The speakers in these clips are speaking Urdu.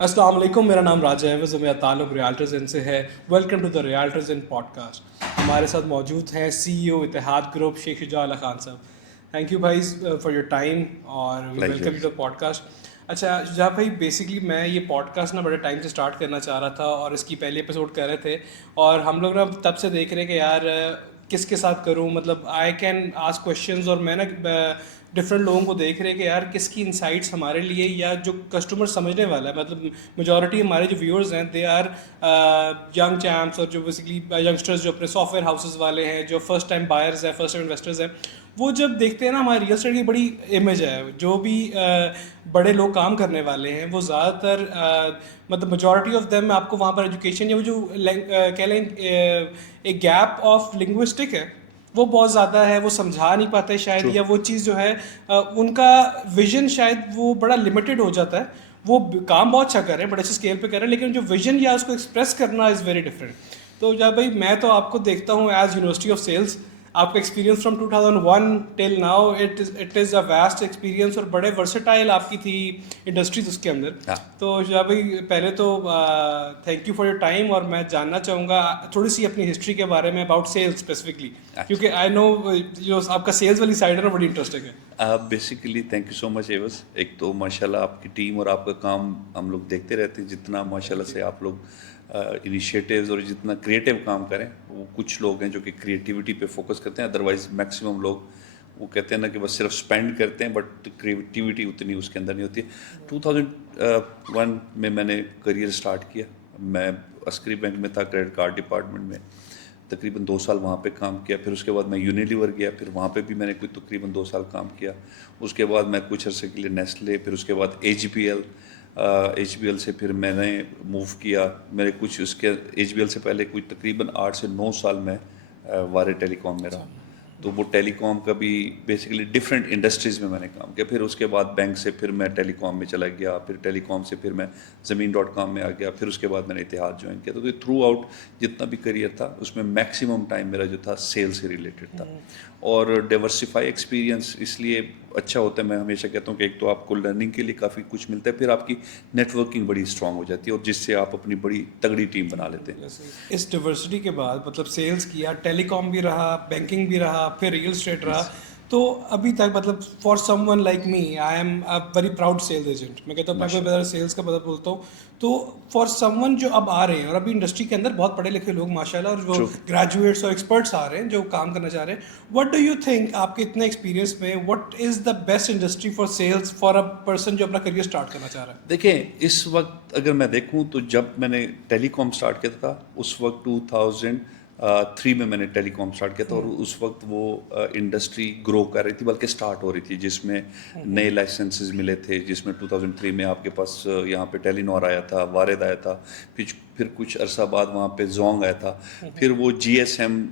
السلام علیکم، میرا نام راجہ ایوز ہے، میرا تعلق ریالٹرز ان سے ہے. Welcome to the Realtors Inn podcast. ہمارے ساتھ موجود ہیں سی ای او اتحاد گروپ شیخ شجاع اللہ خان صاحب. تھینک یو بھائی فار یور ٹائم اور welcome to the podcast. اچھا شجاع بھائی، بیسکلی میں یہ پوڈ کاسٹ نا بڑے ٹائم سے اسٹارٹ کرنا چاہ رہا تھا اور اس کی پہلی ایپیسوڈ کر رہے تھے، اور ہم لوگ نا تب سے دیکھ رہے کہ یار کس کے ساتھ کروں. مطلب آئی کین آسک کوشچنز، اور میں نا ڈفرینٹ لوگوں کو دیکھ رہے کہ یار کس کی انسائٹس ہمارے لیے یا جو کسٹمر سمجھنے والا ہے. مطلب میجورٹی ہمارے جو ویورز ہیں دے آر ینگ چیمپس، اور جو بیسکلی ینگسٹرز جو اپنے سافٹ ویئر ہاؤسز والے ہیں، جو فرسٹ ٹائم بائرز ہیں، فرسٹ ٹائم انویسٹرز ہیں. وہ جب دیکھتے ہیں نا ہماری ریئل اسٹیٹ کی بڑی امیج ہے، جو بھی بڑے لوگ کام کرنے والے ہیں وہ زیادہ تر مطلب میجورٹی آف دیم آپ کو وہاں پر ایجوکیشن یا وہ جو کہہ لیں ایک گیپ آف لنگوسٹک ہے وہ بہت زیادہ ہے. وہ سمجھا نہیں پاتے شاید، یا وہ چیز جو ہے ان کا ویژن شاید وہ بڑا لمیٹڈ ہو جاتا ہے. وہ کام بہت اچھا کر رہے ہیں، بڑے اچھے اسکیل پہ کر رہے ہیں، لیکن جو ویژن یا اس کو ایکسپریس کرنا از ویری ڈفرینٹ. تو جب بھائی میں تو آپ کو دیکھتا ہوں ایز یونیورسٹی آف سیلس، آپ کا experience from 2001 till now it is a vast experience, اور بڑے ورسٹائل آپ کی تھی انڈسٹریز اس کے اندر. تو شاہ بھائی پہلے تو thank you for your time, اور میں جاننا چاہوں گا تھوڑی سی اپنی ہسٹری کے بارے میں اباؤٹ سیلس اسپیسیفکلی، کیونکہ آئی نو جو آپ کا سیلس والی سائڈ ہے نا بڑی انٹرسٹنگ ہے. بیسیکلی تھینک یو سو مچ ایوز. ایک تو ماشاء اللہ آپ کی ٹیم اور آپ کا کام ہم لوگ دیکھتے رہتے ہیں، جتنا ماشاء اللہ سے آپ لوگ انیشیٹیوز اور جتنا کریٹیو کام کریں. وہ کچھ لوگ ہیں جو کہ کریٹیوٹی پہ فوکس کرتے ہیں، ادروائز میکسیمم لوگ وہ کہتے ہیں نا کہ بس صرف اسپینڈ کرتے ہیں، بٹ کریٹیوٹی اتنی اس کے اندر نہیں ہوتی ہے. 2001 میں نے کریئر اسٹارٹ کیا. میں عسکری بینک میں تھا، کریڈٹ کارڈ ڈپارٹمنٹ میں تقریباً 2 سال وہاں پہ کام کیا. پھر اس کے بعد میں یونیلیور گیا، پھر وہاں پہ بھی میں نے کوئی تقریباً 2 سال کام کیا. اس کے بعد میں کچھ عرصے کے لیے نیسلے، پھر اس کے بعد ایچ بی ایل سے پھر میں نے موو کیا. میرے کچھ اس کے ایچ بی ایل سے پہلے کچھ تقریباً 8 سے 9 سال میں وارے ٹیلی کام میں رہا. تو وہ ٹیلی کام کا بھی بیسیکلی ڈفرینٹ انڈسٹریز میں نے کام کیا. پھر اس کے بعد بینک سے پھر میں ٹیلی کام میں چلا گیا، پھر ٹیلی کام سے پھر میں زمین.com میں آ گیا، پھر اس کے بعد میں نے اتحاد جوائن کیا. تو تھرو آؤٹ جتنا بھی کریئر تھا اس میں میکسیمم ٹائم میرا جو تھا سیل سے ریلیٹڈ تھا. اور ڈائیورسفائی ایکسپیرینس اس لیے اچھا ہوتا ہے. میں ہمیشہ کہتا ہوں کہ ایک تو آپ کو لرننگ کے لیے کافی کچھ ملتا ہے، پھر آپ کی نیٹ ورکنگ بڑی اسٹرانگ ہو جاتی ہے، اور جس سے آپ اپنی بڑی تگڑی ٹیم بنا لیتے ہیں. اس ڈائیورسٹی کے بعد مطلب سیلس کیا، ٹیلی کام بھی رہا، بینکنگ بھی رہا، پھر ریئل اسٹیٹ رہا. تو ابھی تک مطلب for someone like me, I am a very proud sales agent. میں کہتا ہوں میں کوئی سیلس کا مطلب بولتا ہوں. تو فار سم ون جو اب آ رہے ہیں، اور ابھی انڈسٹری کے اندر بہت پڑھے لکھے لوگ ماشاء اللہ، اور جو گریجویٹس اور ایکسپرٹس آ رہے ہیں جو کام کرنا چاہ رہے ہیں، وٹ ڈو یو تھنک آپ کے اتنے ایکسپیرینس میں what is the best industry for sales for a person جو اپنا کریئر اسٹارٹ کرنا چاہ رہا ہے؟ دیکھیں اس وقت اگر میں دیکھوں تو جب میں نے ٹیلی کام اسٹارٹ کیا تھا اس وقت 2003 میں نے ٹیلی کام اسٹارٹ کیا تھا، اور اس وقت وہ انڈسٹری گرو کر رہی تھی، بلکہ اسٹارٹ ہو رہی تھی، جس میں نئے لائسنسز ملے تھے، جس میں 2003 میں آپ کے پاس یہاں پہ ٹیلی نور آیا تھا، وارد آیا تھا، پھر کچھ عرصہ بعد وہاں پہ زونگ آیا تھا، پھر وہ جی ایس ایم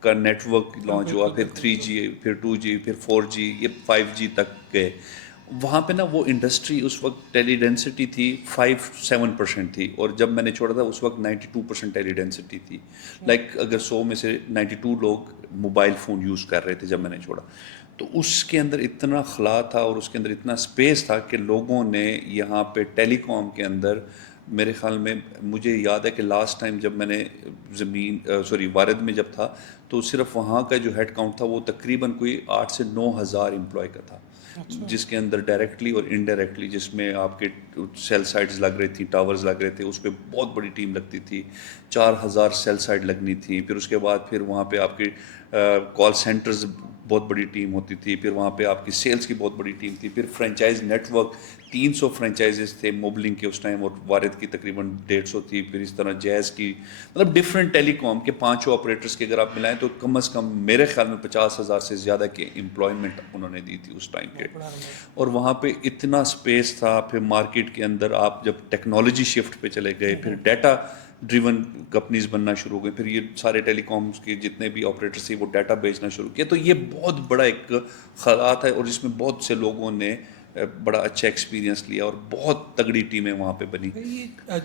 کا نیٹ ورک لانچ ہوا، پھر 3G، پھر 2G، پھر 4G، یہ 5G تک گئے. وہاں پہ نا وہ انڈسٹری اس وقت ٹیلی ڈینسٹی تھی 5-7% تھی، اور جب میں نے چھوڑا تھا اس وقت 92% ٹیلی ڈینسٹی تھی. لائک اگر 100 میں سے 92 لوگ موبائل فون یوز کر رہے تھے جب میں نے چھوڑا. تو اس کے اندر اتنا خلا تھا اور اس کے اندر اتنا اسپیس تھا کہ لوگوں نے یہاں پہ ٹیلی کام کے اندر، میرے خیال میں مجھے یاد ہے کہ لاسٹ ٹائم جب میں نے وارد میں جب تھا تو صرف وہاں کا جو ہیڈ کاؤنٹ تھا وہ تقریباً کوئی 8 سے 9 ہزار امپلائی کا تھا، جس کے اندر ڈائریکٹلی اور انڈائریکٹلی، جس میں آپ کے سیل سائٹس لگ رہی تھیں، ٹاورز لگ رہے تھے، اس پہ بہت بڑی ٹیم لگتی تھی، 4000 سیل سائٹ لگنی تھی. پھر اس کے بعد پھر وہاں پہ آپ کے کال سینٹرز بہت بڑی ٹیم ہوتی تھی، پھر وہاں پہ آپ کی سیلس کی بہت بڑی ٹیم تھی، پھر فرینچائز نیٹ ورک 300 فرینچائزز تھے موبلنگ کے اس ٹائم، اور وارد کی تقریباً 150 تھی. پھر اس طرح جیز کی، مطلب ڈفرینٹ ٹیلی کام کے 5 آپریٹرس کے اگر آپ ملائیں تو کم از کم میرے خیال میں 50,000 سے زیادہ کی امپلائمنٹ انہوں نے دی تھی اس ٹائم کے. اور وہاں پہ اتنا اسپیس تھا. پھر مارکیٹ کے اندر آپ جب ٹیکنالوجی شفٹ پہ چلے گئے، پھر ڈیٹا ڈریون کمپنیز بننا شروع ہو گئی، پھر یہ سارے ٹیلی کامس کے جتنے بھی آپریٹرس تھے وہ ڈیٹا بیچنا شروع کیا. تو یہ بہت بڑا ایک خلا ہے، اور جس میں بہت سے لوگوں نے بڑا اچھا ایکسپیرینس لیا اور بہت تگڑی ٹیمیں وہاں پہ بنی.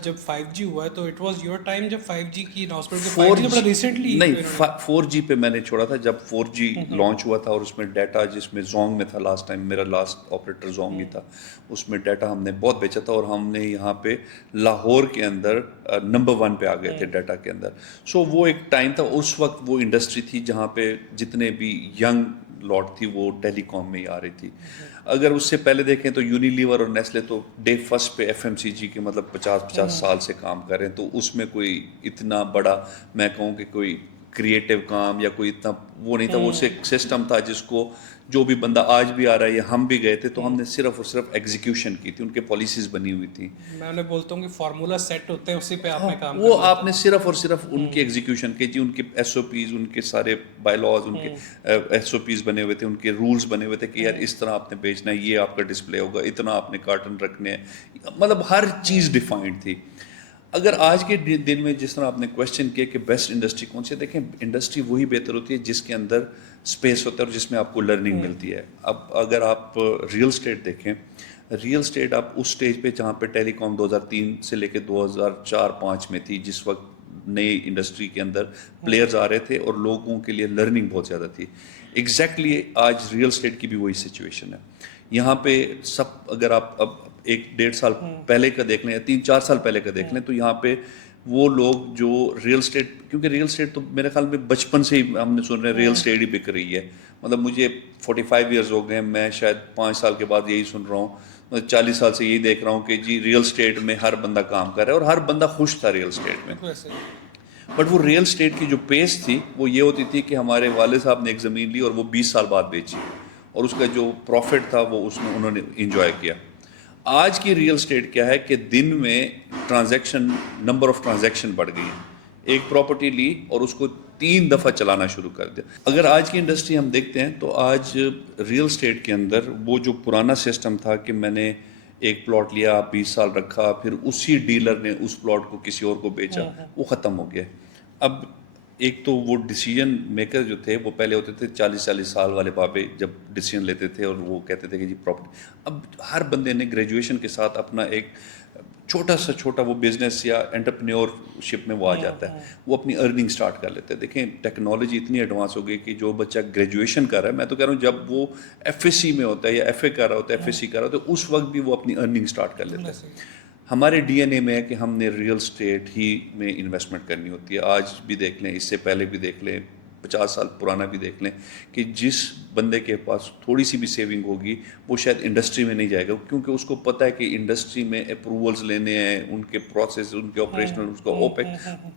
جب 5G ہوا ہے تو اٹ واز یور ٹائم جب 5G کی اناؤنسمنٹ کی. 4 5G تو بڑا ریسنٹلی نہیں 4G پہ میں نے چھوڑا تھا جب 4G لانچ ہوا تھا, اور اس میں ڈیٹا جس میں زونگ میں تھا لاسٹ ٹائم, میرا لاسٹ آپریٹر زونگ ہی تھا, اس میں ڈیٹا ہم نے بہت بیچا تھا, اور ہم نے یہاں پہ لاہور کے اندر نمبر 1 پہ آ گئے تھے ڈیٹا کے اندر. سو وہ ایک ٹائم تھا, اس وقت وہ انڈسٹری تھی جہاں پہ جتنے بھی ینگ لاٹ تھی وہ ٹیلی کام میں ہی آ رہی تھی. اگر اس سے پہلے دیکھیں تو یونیلیور اور نیسلے تو ڈے فرسٹ پہ FMCG کے مطلب 50 سال سے کام کر رہے ہیں, تو اس میں کوئی اتنا بڑا میں کہوں کہ کوئی کریٹو کام یا کوئی اتنا وہ نہیں تھا. وہ ایک سسٹم تھا جس کو جو بھی بندہ آج بھی آ رہا ہے, یا ہم بھی گئے تھے تو ہم نے صرف اور صرف ایگزیکیوشن کی تھی, ان کے پالیسیز بنی ہوئی تھی. میں انہیں بولتا ہوں کہ فارمولا سیٹ ہوتے ہیں, اسی پہ آپ نے کام وہ آپ نے صرف اور صرف ان کی ایگزیکیوشن کی جی, ان کے SOPs, ان کے سارے بائی لاز, ان کے SOPs بنے ہوئے تھے, ان کے رولز بنے ہوئے تھے کہ یار اس طرح آپ نے بیچنا ہے, یہ آپ کا ڈسپلے ہوگا, اتنا آپ نے کارٹن رکھنے ہیں, مطلب ہر چیز ڈیفائنڈ تھی. اگر آج کے دن میں جس طرح آپ نے کویشچن کیا کہ بیسٹ انڈسٹری کون سی ہے, دیکھیں انڈسٹری وہی بہتر ہوتی ہے جس کے اندر اسپیس ہوتا ہے اور جس میں آپ کو لرننگ ملتی ہے. اب اگر آپ ریئل اسٹیٹ دیکھیں, ریئل اسٹیٹ آپ اس اسٹیج پہ جہاں پہ ٹیلی کام 2003 سے لے کے 2004-05 میں تھی, جس وقت نئی انڈسٹری کے اندر پلیئرز آ رہے تھے اور لوگوں کے لیے لرننگ بہت زیادہ تھی. ایگزیکٹلی آج ریئل اسٹیٹ کی بھی وہی سچویشن ہے. یہاں پہ سب اگر آپ اب 1-1.5 سال پہلے کا دیکھ لیں یا 3-4 سال پہلے کا دیکھ لیں, تو یہاں پہ وہ لوگ جو ریئل اسٹیٹ, کیونکہ ریئل اسٹیٹ تو میرے خیال میں بچپن سے ہی ہم نے سن رہے ہیں ریئل اسٹیٹ ہی بک رہی ہے. مطلب مجھے 45 ایئرز ہو گئے, میں شاید 5 سال کے بعد یہی سن رہا ہوں, 40 سال سے یہی دیکھ رہا ہوں کہ جی ریئل اسٹیٹ میں ہر بندہ کام کر رہا ہے اور ہر بندہ خوش تھا ریئل اسٹیٹ میں. بٹ وہ ریئل اسٹیٹ کی جو پیس تھی وہ یہ ہوتی تھی کہ ہمارے والد صاحب نے ایک زمین لی اور وہ 20 سال بعد بیچی, اور اس کا جو پروفٹ تھا وہ اس میں انہوں نے انجوائے کیا. آج کی ریئل اسٹیٹ کیا ہے کہ دن میں ٹرانزیکشن, نمبر آف ٹرانزیکشن بڑھ گئی ہیں. ایک پراپرٹی لی اور اس کو 3 دفعہ چلانا شروع کر دیا. اگر آج کی انڈسٹری ہم دیکھتے ہیں تو آج ریئل اسٹیٹ کے اندر وہ جو پرانا سسٹم تھا کہ میں نے ایک پلاٹ لیا, 20 سال رکھا, پھر اسی ڈیلر نے اس پلاٹ کو کسی اور کو بیچا, وہ ختم ہو گیا. اب ایک تو وہ ڈیسیجن میکر جو تھے وہ پہلے ہوتے تھے 40 سال والے بابے, جب ڈیسیجن لیتے تھے اور وہ کہتے تھے کہ جی پراپرٹی. اب ہر بندے نے گریجویشن کے ساتھ اپنا ایک چھوٹا سا چھوٹا وہ بزنس یا انٹرپرینور شپ میں وہ آ جاتا ہے, وہ اپنی ارننگ سٹارٹ کر لیتے ہیں. دیکھیں ٹیکنالوجی اتنی ایڈوانس ہو گئی کہ جو بچہ گریجویشن کر رہا ہے, میں تو کہہ رہا ہوں جب وہ FSC میں ہوتا ہے یا FA کر رہا ہوتا ہے, FSC کر رہا ہوتا ہے, اس وقت بھی وہ اپنی ارننگ سٹارٹ کر لیتا ہے. ہمارے DNA میں ہے کہ ہم نے ریئل اسٹیٹ ہی میں انویسٹمنٹ کرنی ہوتی ہے. آج بھی دیکھ لیں, اس سے پہلے بھی دیکھ لیں, 50 سال پرانا بھی دیکھ لیں, کہ جس بندے کے پاس تھوڑی سی بھی سیونگ ہوگی وہ شاید انڈسٹری میں نہیں جائے گا, کیونکہ اس کو پتہ ہے کہ انڈسٹری میں اپروولز لینے ہیں, ان کے پروسیس, ان کے آپریشنل, اس کا اوپیک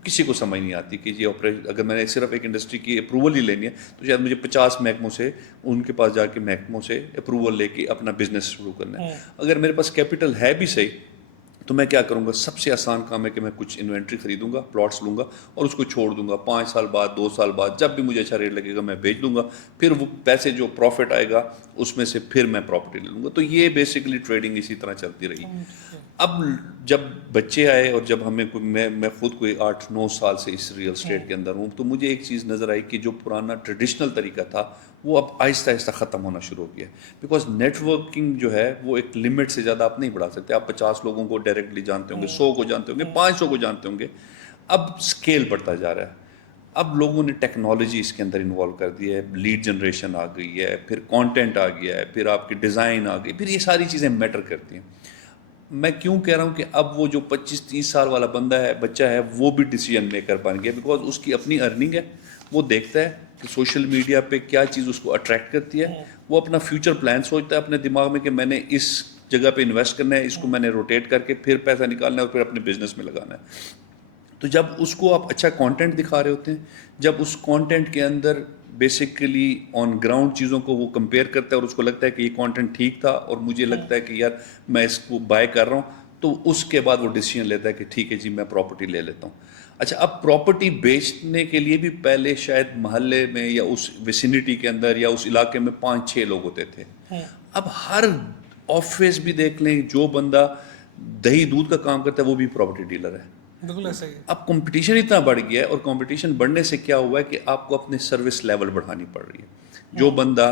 کسی کو سمجھ نہیں آتی کہ یہ اگر میں نے صرف ایک انڈسٹری کی اپروول ہی لینی ہے تو شاید مجھے 50 محکموں سے, ان کے پاس جا کے محکموں سے اپروول لے کے اپنا بزنس شروع کرنا ہے. اگر میرے پاس کیپٹل ہے بھی صحیح تو میں کیا کروں گا, سب سے آسان کام ہے کہ میں کچھ انوینٹری خریدوں گا, پلاٹس لوں گا اور اس کو چھوڑ دوں گا. 5 سال بعد, 2 سال بعد, جب بھی مجھے اچھا ریٹ لگے گا میں بیچ دوں گا, پھر وہ پیسے جو پروفٹ آئے گا اس میں سے پھر میں پراپرٹی لے لوں گا. تو یہ بیسیکلی ٹریڈنگ اسی طرح چلتی رہی. اب جب بچے آئے اور جب ہمیں میں خود کوئی 8-9 سال سے اس ریئل اسٹیٹ کے اندر ہوں, تو مجھے ایک چیز نظر آئی کہ جو پرانا ٹریڈیشنل طریقہ تھا وہ اب آہستہ آہستہ ختم ہونا شروع ہو گیا. بیکاز نیٹ ورکنگ جو ہے وہ ایک لمٹ سے زیادہ آپ نہیں بڑھا سکتے. آپ 50 لوگوں کو ڈائریکٹلی جانتے ہوں گے, 100 کو جانتے ہوں گے, 500 کو جانتے ہوں گے. اب اسکیل بڑھتا جا رہا ہے. اب لوگوں نے ٹیکنالوجی اس کے اندر انوالو کر دی ہے, لیڈ جنریشن آ گئی ہے, پھر کانٹینٹ آ گیا ہے, پھر آپ کی ڈیزائن آ گئی, پھر یہ ساری چیزیں میٹر کرتی ہیں. میں کیوں کہہ رہا ہوں کہ اب وہ جو 25-30 سال والا بندہ ہے, بچہ ہے, وہ بھی ڈیسیجن میکر بن گیا, بیکاز اس کی اپنی ارننگ ہے. وہ دیکھتا ہے کہ سوشل میڈیا پہ کیا چیز اس کو اٹریکٹ کرتی ہے, وہ اپنا فیوچر پلان سوچتا ہے اپنے دماغ میں کہ میں نے اس جگہ پہ انویسٹ کرنا ہے, اس کو میں نے روٹیٹ کر کے پھر پیسہ نکالنا ہے اور پھر اپنے بزنس میں لگانا ہے. تو جب اس کو آپ اچھا کانٹینٹ دکھا رہے ہوتے ہیں, جب اس کانٹینٹ کے اندر بیسیکلی آن گراؤنڈ چیزوں کو وہ کمپیئر کرتا ہے اور اس کو لگتا ہے کہ یہ کانٹینٹ ٹھیک تھا اور مجھے لگتا ہے کہ یار میں اس کو بائی کر رہا ہوں, تو اس کے بعد وہ ڈیسیجن لیتا ہے کہ ٹھیک ہے جی میں پراپرٹی لے لیتا ہوں. اچھا, اب پراپرٹی بیچنے کے لیے بھی پہلے شاید محلے میں یا اس ویسینٹی کے اندر یا اس علاقے میں 5-6 لوگ ہوتے تھے. اب ہر آفس بھی دیکھ لیں, جو بندہ دہی دودھ کا کام کرتا ہے وہ بھی پراپرٹی ڈیلر ہے. بالکل ایسا ہی. اب کمپٹیشن اتنا بڑھ گیا ہے, اور کمپٹیشن بڑھنے سے کیا ہوا ہے کہ آپ کو اپنے سروس لیول بڑھانی پڑ رہی ہے. جو بندہ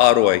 ROI।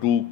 2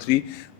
3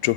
True.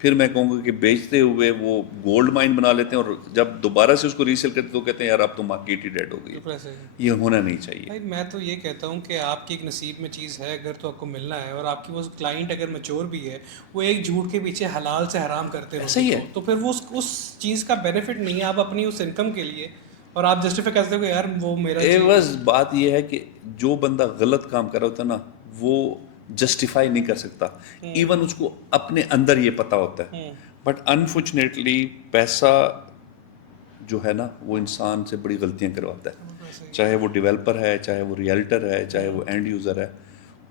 پھر میں کہوں گا کہ بیچتے ہوئے وہ گولڈ مائن بنا لیتے ہیں اور جب دوبارہ سے اس کو ریسیل کرتے تو کہتے ہیں یار اب تو مارکیٹ ہی ڈیڈ ہو گئی. یہ ہونا نہیں چاہیے. بھائی میں تو یہ کہتا ہوں کہ آپ کی ایک نصیب میں چیز ہے اگر تو آپ کو ملنا ہے، اور آپ کی وہ کلائنٹ اگر میچور بھی ہے، وہ ایک جھوٹ کے پیچھے حلال سے حرام کرتے رہتے تو پھر وہ اس چیز کا بینیفٹ نہیں ہے. آپ اپنی اس انکم کے لیے اور آپ جسٹیفائی کرتے ہو کہ یار وہ میرا بس بات یہ ہے کہ جو بندہ غلط کام کر رہا ہوتا ہے نا وہ جسٹیفائی نہیں کر سکتا، ایون اس کو اپنے اندر یہ پتا ہوتا ہے. بٹ انفارچونیٹلی پیسہ جو ہے نا وہ انسان سے بڑی غلطیاں کرواتا ہے، چاہے وہ ڈیولپر ہے، چاہے وہ ریئلٹر ہے، چاہے وہ اینڈ یوزر ہے.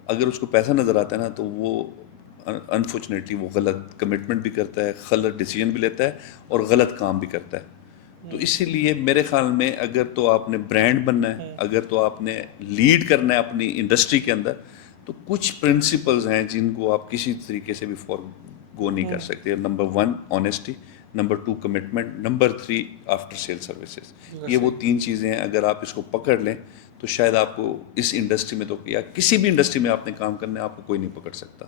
اگر اس کو پیسہ نظر آتا ہے نا تو وہ انفارچونیٹلی وہ غلط کمٹمنٹ بھی کرتا ہے، غلط ڈیسیجن بھی لیتا ہے اور غلط کام بھی کرتا ہے. تو اسی لیے میرے خیال میں اگر تو آپ نے برانڈ بننا ہے، اگر تو آپ نے لیڈ کرنا ہے اپنی انڈسٹری کے اندر، تو کچھ پرنسپلز ہیں جن کو آپ کسی طریقے سے بھی گو نہیں کر سکتے. Number 1 honesty, number 2 commitment, number 3 after sale services. یہ وہ 3 چیزیں ہیں، اگر آپ اس کو پکڑ لیں تو شاید آپ کو اس انڈسٹری میں تو یا کسی بھی انڈسٹری میں آپ نے کام کرنا ہے آپ کو کوئی نہیں پکڑ سکتا.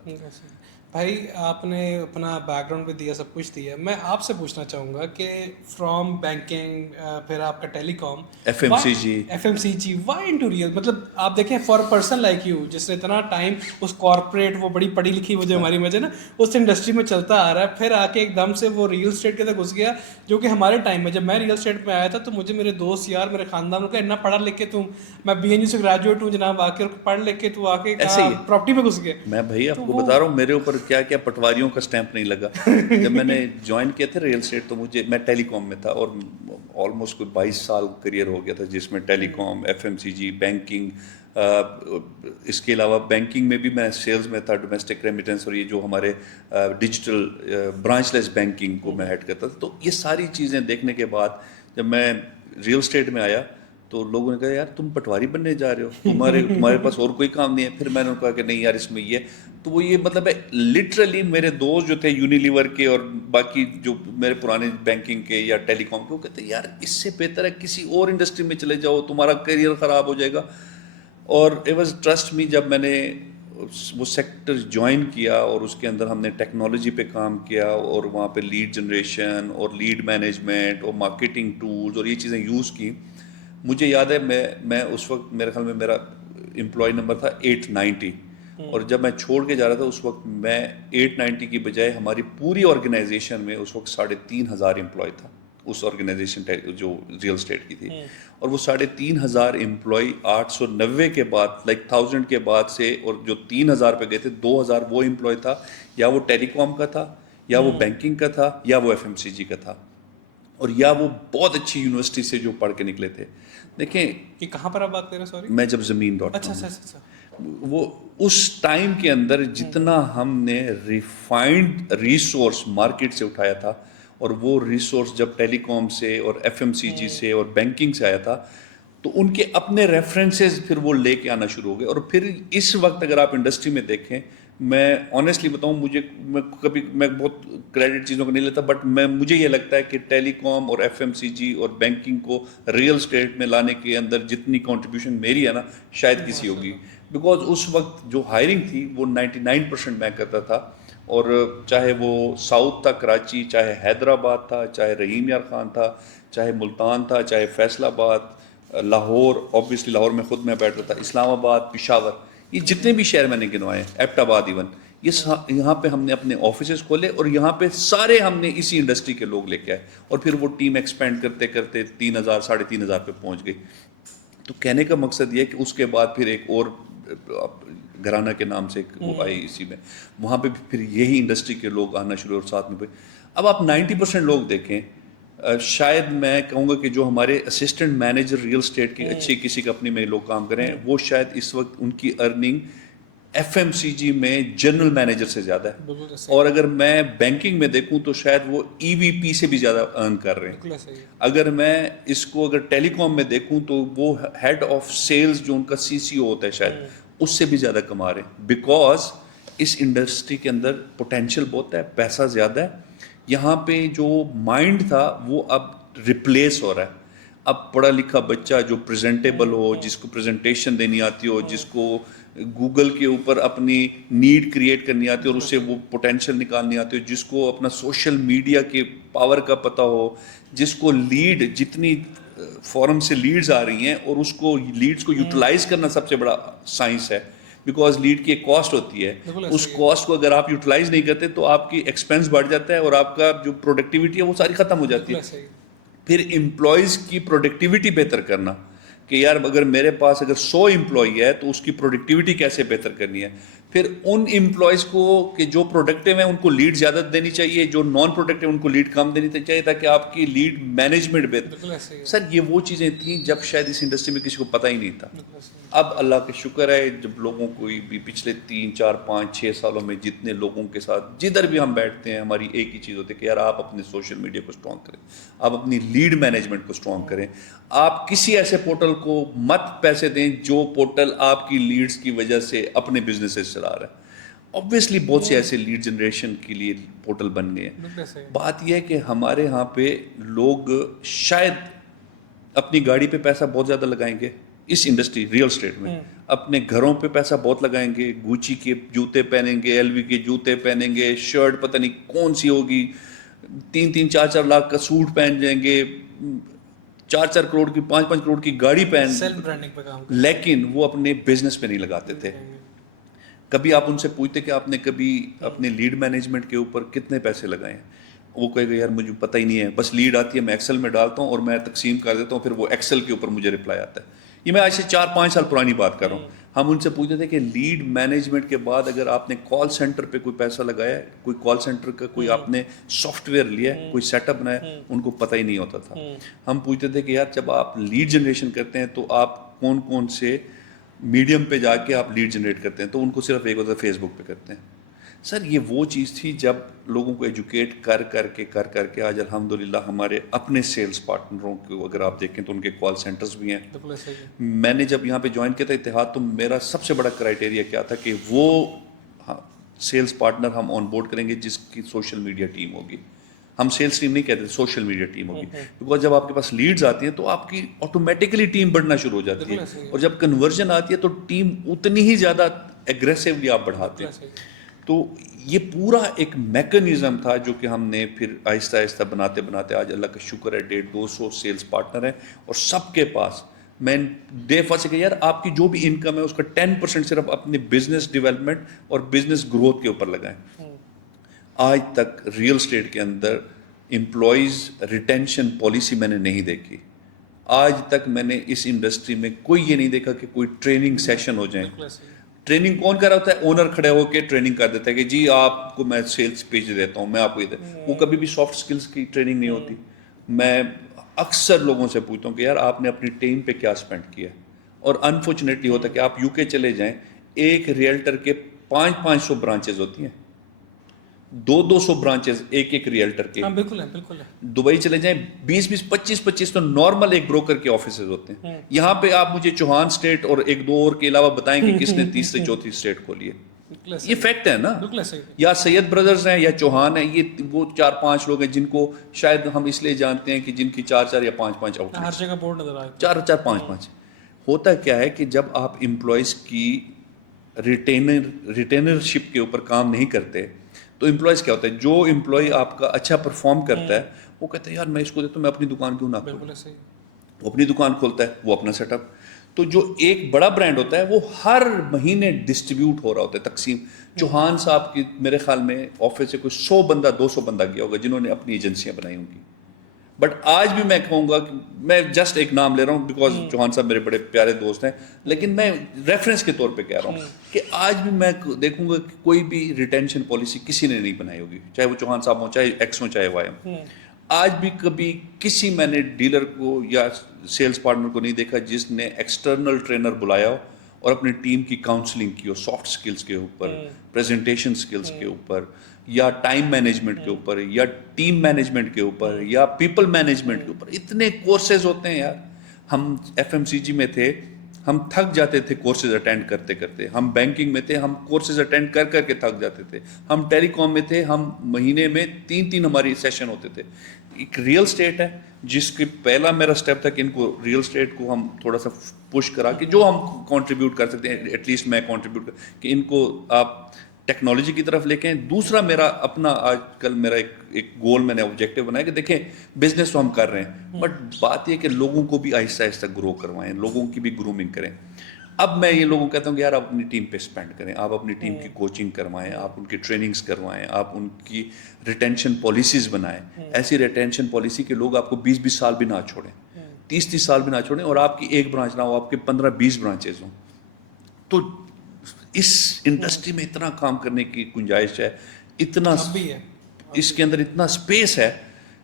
بھائی آپ نے اپنا بیک گراؤنڈ بھی دیا، سب کچھ دیا. میں آپ سے پوچھنا چاہوں گا کہ فرام بینکنگ، پھر آپ کا ٹیلی کام، ایف ایم سی جی، وائی انٹو ریئل؟ مطلب آپ دیکھیں فار پرسن لائک یو جس نے اتنا ٹائم اس کارپوریٹ وہ بڑی پڑھی لکھی وہ جو ہماری وجہ نا اس انڈسٹری میں چلتا آ رہا ہے، پھر آ کے ایک دم سے وہ ریئل اسٹیٹ کے اندر گھس گیا، جو کہ ہمارے ٹائم میں جب میں ریئل اسٹیٹ میں آیا تھا تو مجھے میرے دوست یار میرے خاندان کا اتنا پڑھا لکھ کے میں بی این یو سے گریجویٹ ہوں جناب، آ کے پڑھ لکھ کے تو آ کے پراپرٹی میں گھس گیا. میں بھائی آپ کو بتا رہا ہوں میرے اوپر کیا کیا پٹواریوں کا سٹیمپ نہیں لگا. جب میں نے جوائن کیا تھا ریئل اسٹیٹ تو میں ٹیلی کام میں تھا اور آلموسٹ کوئی 22 سال کریئر ہو گیا تھا جس میں ٹیلی کام، ایف ایم سی جی، بینکنگ، اس کے علاوہ بینکنگ میں بھی میں سیلز میں تھا، ڈومیسٹک ریمیٹنس اور یہ جو ہمارے ڈیجیٹل برانچ لیس بینکنگ کو میں ہیڈ کرتا تھا. تو یہ ساری چیزیں دیکھنے کے بعد جب میں ریئل اسٹیٹ میں آیا تو لوگوں نے کہا یار تم پٹواری بننے جا رہے ہو، تمہارے پاس اور کوئی کام نہیں ہے. پھر میں نے کہا کہ نہیں یار اس میں یہ تو وہ یہ مطلب ہے لٹرلی میرے دوست جو تھے یونیلیور کے اور باقی جو میرے پرانے بینکنگ کے یا ٹیلی کام کے، وہ کہتے ہیں یار اس سے بہتر ہے کسی اور انڈسٹری میں چلے جاؤ، تمہارا کیریئر خراب ہو جائے گا. اور اٹ واز ٹرسٹ می، جب میں نے وہ سیکٹر جوائن کیا اور اس کے اندر ہم نے ٹیکنالوجی پہ کام کیا اور وہاں پہ لیڈ جنریشن اور لیڈ مینجمنٹ اور مارکیٹنگ ٹولز اور یہ چیزیں یوز کی. مجھے یاد ہے میں اس وقت میرے خیال میں میرا امپلائی نمبر تھا 890 اور جب میں چھوڑ کے جا رہا تھا اس وقت میں 890 کی بجائے ہماری پوری آرگنائزیشن میں اس وقت 3500 امپلائی تھا. اس آرگنائزیشن جو ریئل اسٹیٹ کی تھی، اور وہ 3500 امپلائی 890 کے بعد 1000 کے بعد سے اور جو 3000 پہ گئے تھے 2000 وہ امپلائی تھا، یا وہ ٹیلی کام کا تھا، یا وہ بینکنگ کا تھا، یا وہ ایف ایم سی جی کا تھا، اور یا وہ بہت اچھی یونیورسٹی سے جو پڑھ کے نکلے تھے. دیکھیں یہ کہاں پر آپ بات کر رہے ہیں؟ سوری میں جب زمین.com، وہ اس ٹائم کے اندر جتنا ہم نے ریفائنڈ ریسورس مارکیٹ سے اٹھایا تھا اور وہ ریسورس جب ٹیلی کام سے اور ایف ایم سی جی سے اور بینکنگ سے آیا تھا تو ان کے اپنے ریفرنسز پھر وہ لے کے آنا شروع ہو گئے. اور پھر اس وقت اگر آپ انڈسٹری میں دیکھیں، میں آنیسٹلی بتاؤں میں بہت کریڈٹ چیزوں کو نہیں لیتا، بٹ مجھے یہ لگتا ہے کہ ٹیلی کام اور ایف ایم سی جی اور بینکنگ کو ریئل اسٹیٹ میں لانے کے اندر جتنی کنٹریبیوشن میری ہے نا شاید کسی ہوگی، بیکاز اس وقت جو ہائرنگ تھی وہ 99% میں کرتا تھا. اور چاہے وہ ساؤتھ تھا کراچی، چاہے حیدرآباد تھا، چاہے رحیم یار خان تھا، چاہے ملتان تھا، چاہے فیصل آباد، لاہور، اوبیسلی لاہور میں خود میں بیٹھتا تھا، اسلام آباد، پشاور، یہ جتنے بھی شہر میں نے گنوائے، ایبٹ آباد ایون، یہاں پہ ہم نے اپنے آفیسز کھولے اور یہاں پہ سارے ہم نے اسی انڈسٹری کے لوگ لے کے آئے اور پھر وہ ٹیم ایکسپینڈ کرتے کرتے 3000 3500 پہ پہنچ گئی. تو کہنے کا مقصد یہ کہ اس کے بعد پھر ایک اور گھرانہ کے نام سے وہ آئی اسی میں، وہاں پہ پھر یہی انڈسٹری کے لوگ آنا شروع اور ساتھ میں. اب آپ 90% لوگ دیکھیں، شاید میں کہوں گا کہ جو ہمارے اسسٹنٹ مینیجر ریئل اسٹیٹ کی اچھی کسی کمپنی میں لوگ کام کریں، وہ شاید اس وقت ان کی ارننگ ایف ایم سی جی میں جنرل مینیجر سے زیادہ ہے. اور اگر میں بینکنگ میں دیکھوں تو شاید وہ ای وی پی سے بھی زیادہ ارن کر رہے ہیں. اگر میں اس کو اگر ٹیلی کام میں دیکھوں تو وہ ہیڈ آف سیلز جو ان کا سی سی او ہوتا ہے شاید اس سے بھی زیادہ کما رہے ہیں، بیکاز اس انڈسٹری کے اندر پوٹینشیل بہت ہے، پیسہ زیادہ ہے. یہاں پہ جو مائنڈ تھا وہ اب ریپلیس ہو رہا ہے. اب پڑھا لکھا بچہ جو پریزنٹیبل ہو, جس کو پریزنٹیشن دینی آتی ہو, جس کو گوگل کے اوپر اپنی نیڈ کریٹ کرنی آتی ہے اور اس سے وہ پوٹینشیل نکالنی آتی ہے, جس کو اپنا سوشل میڈیا کے پاور کا پتہ ہو, جس کو لیڈ جتنی فورم سے لیڈز آ رہی ہیں اور اس کو لیڈز کو یوٹیلائز کرنا سب سے بڑا سائنس ہے, بیکاز لیڈ کی ایک کاسٹ ہوتی ہے. اس کاسٹ کو اگر آپ یوٹیلائز نہیں کرتے تو آپ کی ایکسپینس بڑھ جاتا ہے اور آپ کا جو پروڈکٹیوٹی ہے وہ ساری ختم ہو جاتی ہے. پھر امپلائیز کی پروڈکٹیوٹی بہتر کرنا کہ یار اگر میرے پاس اگر 100 امپلائی ہے تو اس کی پروڈکٹیوٹی کیسے بہتر کرنی ہے. پھر ان امپلائیز کو کہ جو پروڈکٹیو ہیں ان کو لیڈ زیادہ دینی چاہیے, جو نان پروڈکٹیو ان کو لیڈ کم دینی چاہیے, تاکہ آپ کی لیڈ مینجمنٹ بہتر. سر یہ وہ چیزیں تھیں جب شاید اس انڈسٹری میں کسی کو پتہ ہی نہیں تھا. اب اللہ کا شکر ہے جب لوگوں کو بھی پچھلے 3 4 5 6 سالوں میں جتنے لوگوں کے ساتھ جدھر بھی ہم بیٹھتے ہیں ہماری ایک ہی چیز ہوتی ہے کہ یار آپ اپنے سوشل میڈیا کو اسٹرانگ کریں, آپ اپنی لیڈ مینجمنٹ کو اسٹرانگ کریں. آپ کسی ایسے پورٹل کو مت پیسے دیں جو پورٹل آپ کی لیڈز کی وجہ سے اپنے بزنسز چلا رہا ہے. obviously بہت سے ایسے لیڈ جنریشن کے لیے پورٹل بن گئے ہیں. بات یہ ہے کہ ہمارے ہاں پہ لوگ شاید اپنی گاڑی پہ پیسہ بہت زیادہ لگائیں گے اس انڈسٹری ریئل اسٹیٹ میں, اپنے گھروں پہ پیسہ بہت لگائیں گے, گوچی کے جوتے پہنیں گے, ایل وی کے جوتے پہنیں گے, شرٹ پتہ نہیں کون سی ہوگی, 3 4 لاکھ کا سوٹ پہن جائیں گے, 4 کروڑ کی 5 کروڑ کی گاڑی پہن, لیکن وہ اپنے بزنس پہ نہیں لگاتے تھے. کبھی آپ ان سے پوچھتے کہ آپ نے کبھی اپنے لیڈ مینجمنٹ کے اوپر کتنے پیسے لگائے ہیں, وہ کہے گا یار مجھے پتہ ہی نہیں ہے, بس لیڈ آتی ہے میں ایکسل میں ڈالتا ہوں اور میں تقسیم کر دیتا ہوں, پھر وہ ایکسل کے اوپر مجھے رپلائی آتا ہے. یہ میں آج سے 4 5 سال پرانی بات کر رہا ہوں. ہم ان سے پوچھتے تھے کہ لیڈ مینجمنٹ کے بعد اگر آپ نے کال سینٹر پہ کوئی پیسہ لگایا ہے, کوئی کال سینٹر کا کوئی آپ نے سافٹ ویئر لیا ہے, کوئی سیٹ اپ بنایا, ان کو پتہ ہی نہیں ہوتا تھا. ہم پوچھتے تھے کہ یار جب آپ لیڈ جنریشن کرتے ہیں تو آپ کون کون سے میڈیم پہ جا کے آپ لیڈ جنریٹ کرتے ہیں, تو ان کو صرف ایک ہوتا ہے فیس بک پہ کرتے ہیں. سر یہ وہ چیز تھی جب لوگوں کو ایجوکیٹ کر کے آج الحمدللہ ہمارے اپنے سیلز پارٹنروں کو اگر آپ دیکھیں تو ان کے کال سینٹرز بھی ہیں. میں نے جب یہاں پہ جوائن کیا تھا اتحاد, تو میرا سب سے بڑا کرائٹیریا کیا تھا کہ وہ سیلز پارٹنر ہم آن بورڈ کریں گے جس کی سوشل میڈیا ٹیم ہوگی. ہم سیلز ٹیم نہیں کہتے, سوشل میڈیا ٹیم ہوگی, بیکاز جب آپ کے پاس لیڈز آتی ہیں تو آپ کی آٹومیٹکلی ٹیم بڑھنا شروع ہو جاتی ہے, اور جب کنورژن آتی ہے تو ٹیم اتنی ہی زیادہ ایگریسولی آپ بڑھاتے ہیں. تو یہ پورا ایک میکنزم تھا جو کہ ہم نے پھر آہستہ آہستہ بناتے آج اللہ کا شکر ہے 150-200 سیلز پارٹنر ہیں, اور سب کے پاس میں ڈے فرسٹ سے کہ یار آپ کی جو بھی انکم ہے اس کا 10% صرف اپنے بزنس ڈیولپمنٹ اور بزنس گروتھ کے اوپر لگائیں. آج تک ریئل اسٹیٹ کے اندر امپلائیز ریٹینشن پالیسی میں نے نہیں دیکھی. آج تک میں نے اس انڈسٹری میں کوئی یہ نہیں دیکھا کہ کوئی ٹریننگ سیشن ہو جائیں. ٹریننگ کون کر رہا ہوتا ہے؟ اونر کھڑے ہو کے ٹریننگ کر دیتا ہے کہ جی آپ کو میں سیلز پیج دیتا ہوں, میں آپ کو وہ کبھی بھی سافٹ سکلز کی ٹریننگ نہیں ہوتی. میں اکثر لوگوں سے پوچھتا ہوں کہ یار آپ نے اپنی ٹیم پہ کیا اسپینڈ کیا, اور انفارچونیٹلی ہوتا ہے کہ آپ UK چلے جائیں, ایک ریئلٹر کے 500 برانچز ہوتی ہیں, 200 برانچز ایک ریئلٹر کے. بالکل. دبئی چلے جائیں 20 25 تو نارمل ایک بروکر کے آفیسز ہوتے ہیں. یہاں پہ آپ مجھے چوہان اسٹیٹ اور 1-2 اور کے علاوہ بتائیں کہ کس نے 30 سے 34 اسٹیٹ کھولی ہے. یہ فیکٹ ہے نا. یا سید بردرز ہیں یا چوہان ہیں, یہ وہ 4-5 لوگ ہیں جن کو شاید ہم اس لیے جانتے ہیں کہ جن کی 4 یا 5 آؤٹ, ہر جگہ بورڈ نظر آئے, 4 5. ہوتا کیا ہے کہ جب آپ امپلائیز کی ریٹینرشپ کے اوپر کام نہیں کرتے تو امپلائیز کیا ہوتا ہے, جو امپلائی آپ کا اچھا پرفارم کرتا ہے وہ کہتا ہے یار میں اس کو دیتا ہوں, میں اپنی دکان کیوں نہ کھولوں. وہ اپنی دکان کھولتا ہے, وہ اپنا سیٹ اپ. تو جو ایک بڑا برانڈ ہوتا ہے وہ ہر مہینے ڈسٹریبیوٹ ہو رہا ہوتا ہے, تقسیم. چوہان صاحب کی میرے خیال میں آفس سے کوئی 100 بندہ 200 بندہ گیا ہوگا جنہوں نے اپنی ایجنسیاں بنائی ہوں گی. بٹ آج بھی میں کہوں گا کہ میں جسٹ ایک نام لے رہا ہوں بیکاز چوہان صاحب میرے بڑے پیارے دوست ہیں, لیکن میں ریفرنس کے طور پہ کہہ رہا ہوں کہ آج بھی میں دیکھوں گا کہ کوئی بھی ریٹینشن پالیسی کسی نے نہیں بنائی ہوگی, چاہے وہ چوہان صاحب ہوں, چاہے ایکس ہوں, چاہے وائی ہوں. آج بھی کبھی کسی میں نے ڈیلر کو یا سیلز پارٹنر کو نہیں دیکھا جس نے ایکسٹرنل ٹرینر بلایا ہو اور اپنی ٹیم کی کاؤنسلنگ کی ہو, سافٹ سکلز کے اوپر, پریزنٹیشن سکلز کے اوپر, یا ٹائم مینجمنٹ کے اوپر, یا ٹیم مینجمنٹ کے اوپر, یا پیپل مینجمنٹ کے اوپر. اتنے کورسز ہوتے ہیں یار. ہم FMCG میں تھے, ہم تھک جاتے تھے کورسز اٹینڈ کرتے کرتے. ہم بینکنگ میں تھے, ہم کورسز اٹینڈ کر کر کے تھک جاتے تھے. ہم ٹیلی کام میں تھے, ہم مہینے میں 3 ہماری سیشن ہوتے تھے. ایک ریئل اسٹیٹ ہے جس کی پہلا میرا اسٹیپ تھا کہ ان کو ریئل اسٹیٹ کو ہم تھوڑا سا پش کرا کہ جو ہم کنٹریبیوٹ کر سکتے ہیں, ایٹ لیسٹ میں کنٹریبیوٹ کر کہ ان کو آپ ٹیکنالوجی کی طرف لے کے. دوسرا میرا اپنا آج کل میرا ایک گول میں نے آبجیکٹیو بنایا کہ دیکھیں بزنس تو ہم کر رہے ہیں, بٹ بات یہ کہ لوگوں کو بھی آہستہ آہستہ گرو کروائیں, لوگوں کی بھی گرومنگ کریں. اب میں یہ لوگوں کو کہتا ہوں کہ یار آپ اپنی ٹیم پہ اسپینڈ کریں, آپ اپنی ٹیم کی کوچنگ کروائیں, آپ ان کی ٹریننگز کروائیں, آپ ان کی ریٹینشن پالیسیز بنائیں. ایسی ریٹینشن پالیسی کے لوگ آپ کو 20 سال بھی نہ چھوڑیں, 30 سال بھی نہ چھوڑیں, اور آپ کی ایک برانچ نہ ہو, آپ کے 15-20 برانچز ہوں. تو اس انڈسٹری میں اتنا کام کرنے کی گنجائش ہے, اتنا اس کے اندر اتنا اسپیس ہے